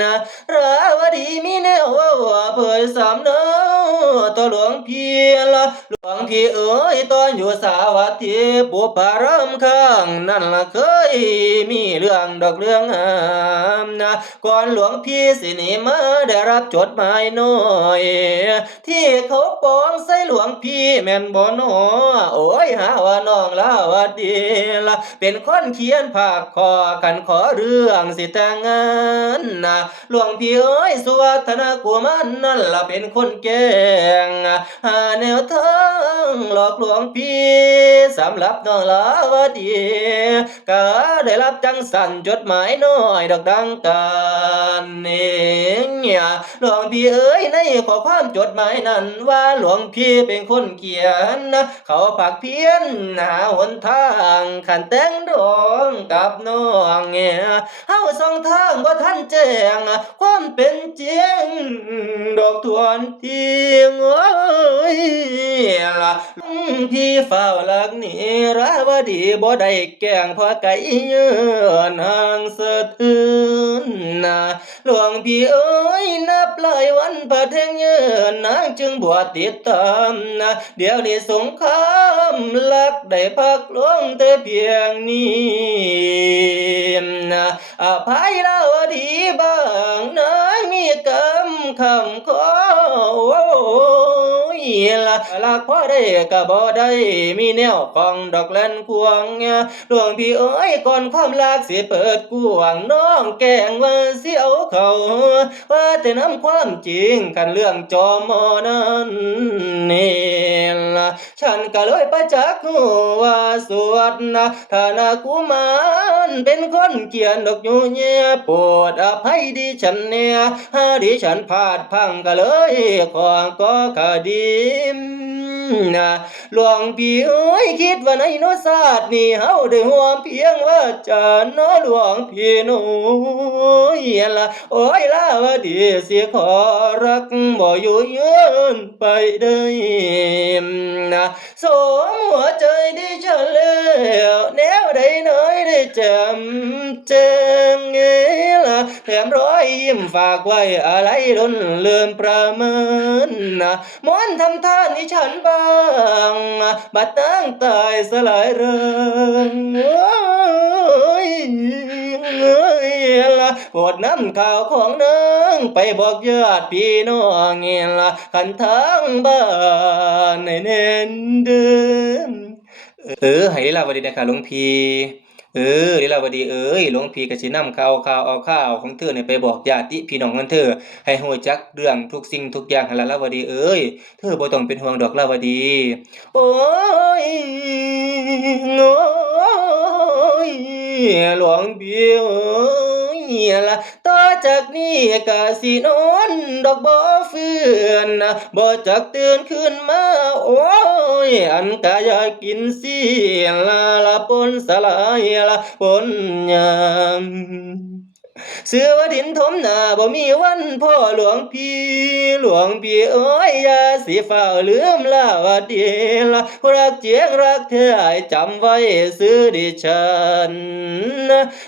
นะราวดีมีแนวเว่าเผยสำเนาต่อหลวงพี่ละหลวงพี่เอ๋ยตอนอยู่สาวัตถีบุพารามข้างนั่นละเคยมีเรื่องดอกเรื่องงามนะก่อนหลวงพี่สิหนีมาได้รับจดหมายน้อยที่เขาปองใส่หลวงพี่แม่นบ่น้อโอ้ยหาว่าน้องลาวดีละเป็นคนเขียนภาคคอกันขอเรื่องสิแต่งงานนะหลวงพี่เอ้ยสุวัฒนกุมันนั่นละเป็นคนแกล้งหาแนวทางหลอกลวงพี่สำหรับน้องลาวดีก็ได้รับจังสันจดหมายน้อยดอกดังกันเนี่ยหลวงพี่เอ้ยในข้อความจดหมายนั้นว่าหลวงพี่เป็นคนเขียนเขาผักเพี้ยนหาหนทางขันแต่งดองกับน้องเนี่ยเฮาสองทางบ่ทันแจ้งความเป็นจริงดอกทวนทีโอ้ยล่ะพี่เฝ้าหลักนี่ราวดีบ่ได้แกล้งเพราะไก่เยือนห่างสะเทือนนะหลวงพี่เอ้ยนับหลายวันประเทงเยือนนางจึงบวชติดตามนะเดี๋ยวนี้สงครามลักได้พักลงแต่เพียงนี้นะอภัยแล้วดีบ้างนะมีกรรมคำขอโอ้ยลักพอได้ก็บ่ได้มีแนวของดอกแล่นควงหลวงพี่เอ้ยก่อนความรักสิเปิดกวางน้องแกล้งว่าสิเอาเขาว่าแต่นำความจริงกันเรื่องจอมอนั้นนี่ล่ะฉันก็เลยประจักษ์ว่าสวดนะถ้านากุมารเป็นคนเขียนดอกอยู่เนี่ยโปรดอภัยดิฉันเนี่ยหาดิฉันพลาดพลั้งก็เลยขอก็คดีนะหลวงพี่เอ้ยคิดว่าในโนศาสตร์นี่เฮาได้ห่วงเพียงว่าจะนอหลวงพี่น้อยละโอ้ยลาวดีสิขอรักบ่อยู่ยืนไปได้นะสมหัวใจดิฉันแล้วแนวใดน้อยได้จำแจ้งละแถมรอยยิ้มฝากไว้อะไรล้นเลือนประเมินนะมอนทำท่านี้ฉันบ้างบัดตั้งตายสลายเริงโอ้ยเอ้ยละโปรดนำข่าวของนางไปบอกญาติพี่น้องเงี้ยละขันทางบ้านในเน้นเดิมให้ลีลาวดีนะคะหลวงพี่ลีลาวดีเอ้ยหลวงพี่ก็สินำข่าวเอาข่าวของเธอเนี่ยไปบอกญาติพี่น้องของเธอให้รู้จักเรื่องทุกสิ่งทุกอย่างหั่นล่ะลาวดีเอ้ยเธอบ่ต้องเป็นห่วงดอกลาวดีโอ้ยโอ้ยหลวงพี่เอ้ยล่ะต่อจากนี้ก็สินอนดอกบ่ฟื้นบ่จักตื่นขึ้นมาโอ้ยอันกะอยากกินสิละปนสลายละปนยามเสือว่าดินถมหน้าบ่มีวันพ่อหลวงพี่เอ้ยอย่าสิเฝ้าลืมลาวดีละรักเจียงรักเธอให้จำไว้ซื้อดิฉัน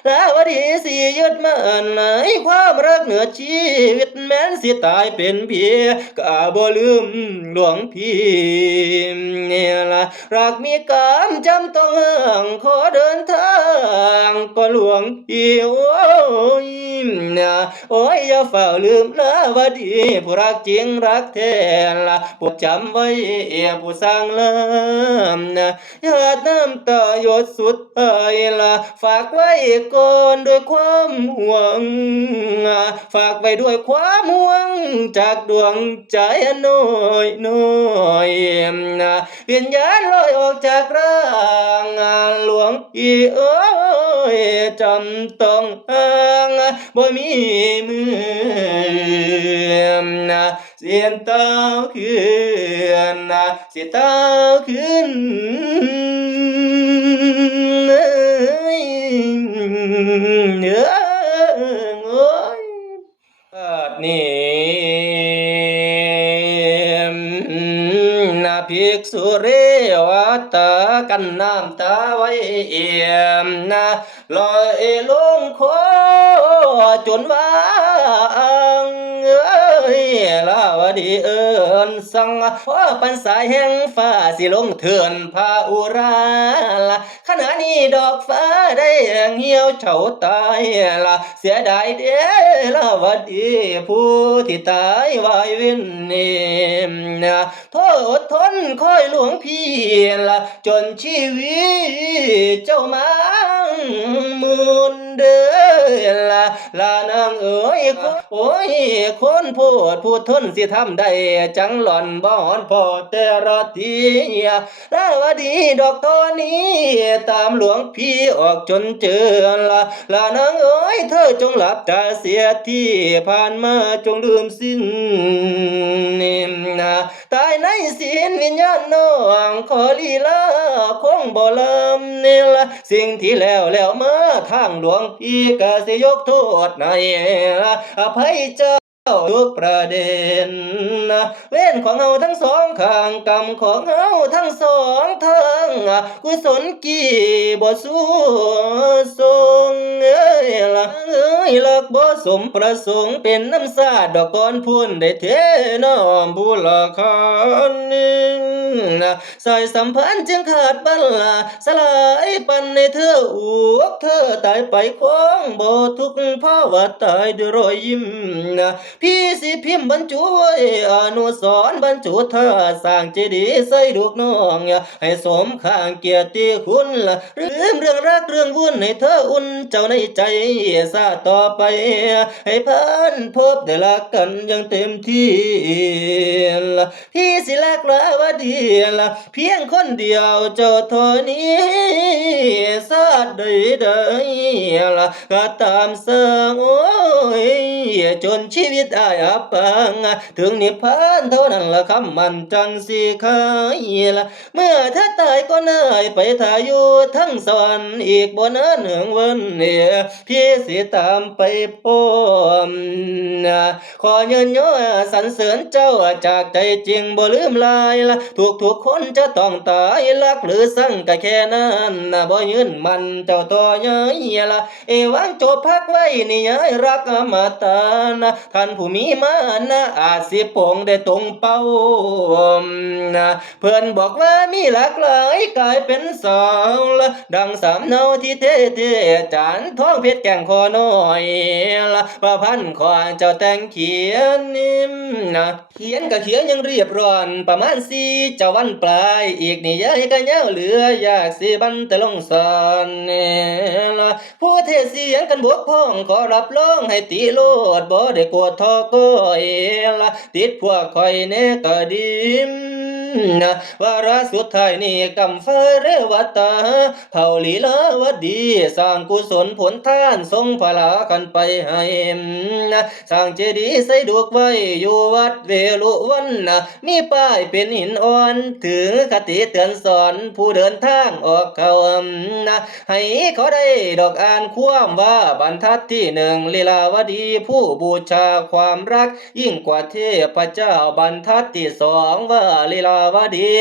ลาวดีสิยึดมั่นในความรักเหนือชีวิตแม้นสิตายเป็นเพียก็บ่ลืมหลวงพี่เนี่ยละรักมีกรรมจำต้องขอเดินทางก็หลวงพี่โอ้ยนะโอ้ยอย่าเฝ้าลืมลาวดีผู้รักจริงรักแท้ละโปรดจำไว้ผู้สร้างลำนะหยาดน้ำตาหยดสุดท้ายละฝากไว้ก่อนด้วยความห่วงฝากไว้ด้วยความห่วงจากดวงใจน้อยนะวิญญาณลอยออกจากร่างหลวงพี่เอ้ยจำต้องห่างบ่มีมือนะเสียนเต้าคื นะสิตาขึ้นเนื้อโอ้ยนี้นาภิกษุเรวัตกันน้ำตาไว้เอี่ยมนะลอยลงคอจนว่าลาวดีสังว่าปันสายแห่งฟ้าสิลงเถื่อนพาอุราละขณะนี้ดอกฟ้าได้เหี่ยวเฉาตายละเสียดายเด้ลาวดีผู้ที่ตายวายวินนี่โทษอดทนคอยหลวงพี่ละจนชีวิตเจ้ามามุนเด้อลานางเอ๋ยโอ้ยคนพูดทนสิทำได้จังหล่อนบ่ฮอนพอแต่ละทีแล้วว่าดีดอกตอนนี้ตามหลวงพี่ออกจนเจอลานางเอ๋ยเธอจงหลับตาเสียที่ผ่านมาจงลืมสิ้นตายในศีลวิญญาณน้องขอลีลาคงบ่ลำนี่ละสิ่งที่แล้วมาทางหลวงพี่ก็สิยกโทษให้อภัยเจ้าทุกประเด็นเว้นของเฮาทั้งสองข้างกรรมของเฮาทั้งสองทางกุศลกี่บ่สู้ทรงลักบ่สมประสงค์เป็นน้ำซาดอกก้อนพุ่นได้เทน้อมผู้ละคันสายสัมพันธ์จึงขาดบัลลาสลายปันในเธออวกเธอตายไปคงบ่ทุกข์เพราะว่าตายด้วยรอยยิ้มพี่สิพิมพ์บรรจุไว้อนุสรณ์บรรจุเธอสร้างเจดีย์ใส่ลูกน้องให้สมข้างเกียรติคุณลืมเรื่องรักเรื่องวุ่นให้เธออุ่นเจ้าในใจซาต่อไปให้พันพบได้รักกันอย่างเต็มที่พี่สิรักลาวดีเพียงคนเดียวเจ้าเท่านี้ซาดได้ก็ตามสร้างโอ้ยจนชีวิตอายอับปังถึงนิพพานเท่านั้นละคำมันจังสิขายเมื่อถ้าตายก็นายไปถ่ายอยู่ทั้งสวรรค์อีกบ่นานหนึ่งวันพี่สิตามไปพบขอเยินย่อสรรเสริญเจ้าจากใจจริงบ่ลืมลายทุกคนจะต้องตายรักหรือสั่งก็แค่นั้นบ่ยืนมันเจ้าต่อเย้ยวางจบพักไว้นี่ย้ายรักอมตะท่านผู้มีมานะอาจสิปงได้ตรงเป้าเพื่อนบอกว่ามีหลากหลายกลายเป็นสองดังสามเนาที่เท่จานท้องเพชรแก่งคอน้อยประพันธ์ขอเจ้าแต่งเขียนนิ่มเขียนก็เขียนยังเรียบร้อนประมาณสี่เจ้าวันปลายอีกนี่ย้ายก็เงาเหลืออยากสิบันแต่ลงสอนผู้เทศเสียงกันบวกพ้องขอรับรองให้ตีโลดบ่ได้กดทอก็ติดพวกคอยเนก็ดิมวาระสุดท้ายนี่กำฟ้าเรวตาเผ่าลีลาวดีสร้างกุศลผลทานทรงพลากันไปให้สร้างเจดีย์ใส่ดวกไว้อยู่วัดเวลุวันมีป้ายเป็นหินอ่อนถึงคติเตือนสอนผู้เดินทางออกเขาให้เขาได้ดอกอ่านความว่าบรรทัดที่หนึ่งลีลาวดีผู้บูชาความรักยิ่งกว่าเทพเจ้าบรรทัดที่สองว่าลีลาวดี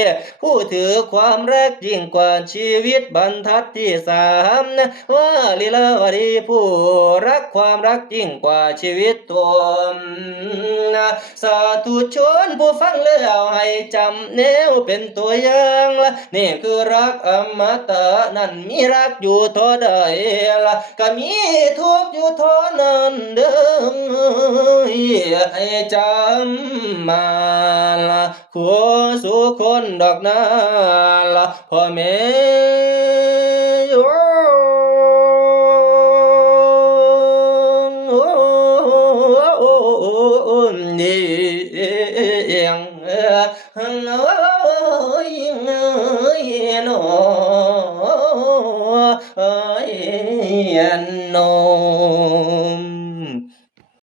ผู้ถือความรักยิ่งกว่าชีวิตบรรทัดที่สามว่าลีลาวดีผู้รักความรักยิ่งกว่าชีวิตตัวสาธุชนผู้ฟังแล้วให้จำแนวเป็นตัวอย่างนี่คือรักอมตะนั่นมีรักอยู่เท่าใดก็มีทุกข์อยู่เท่านั้นเด้อให้จำมาขัวสุคนดอกนาพ่อแม่no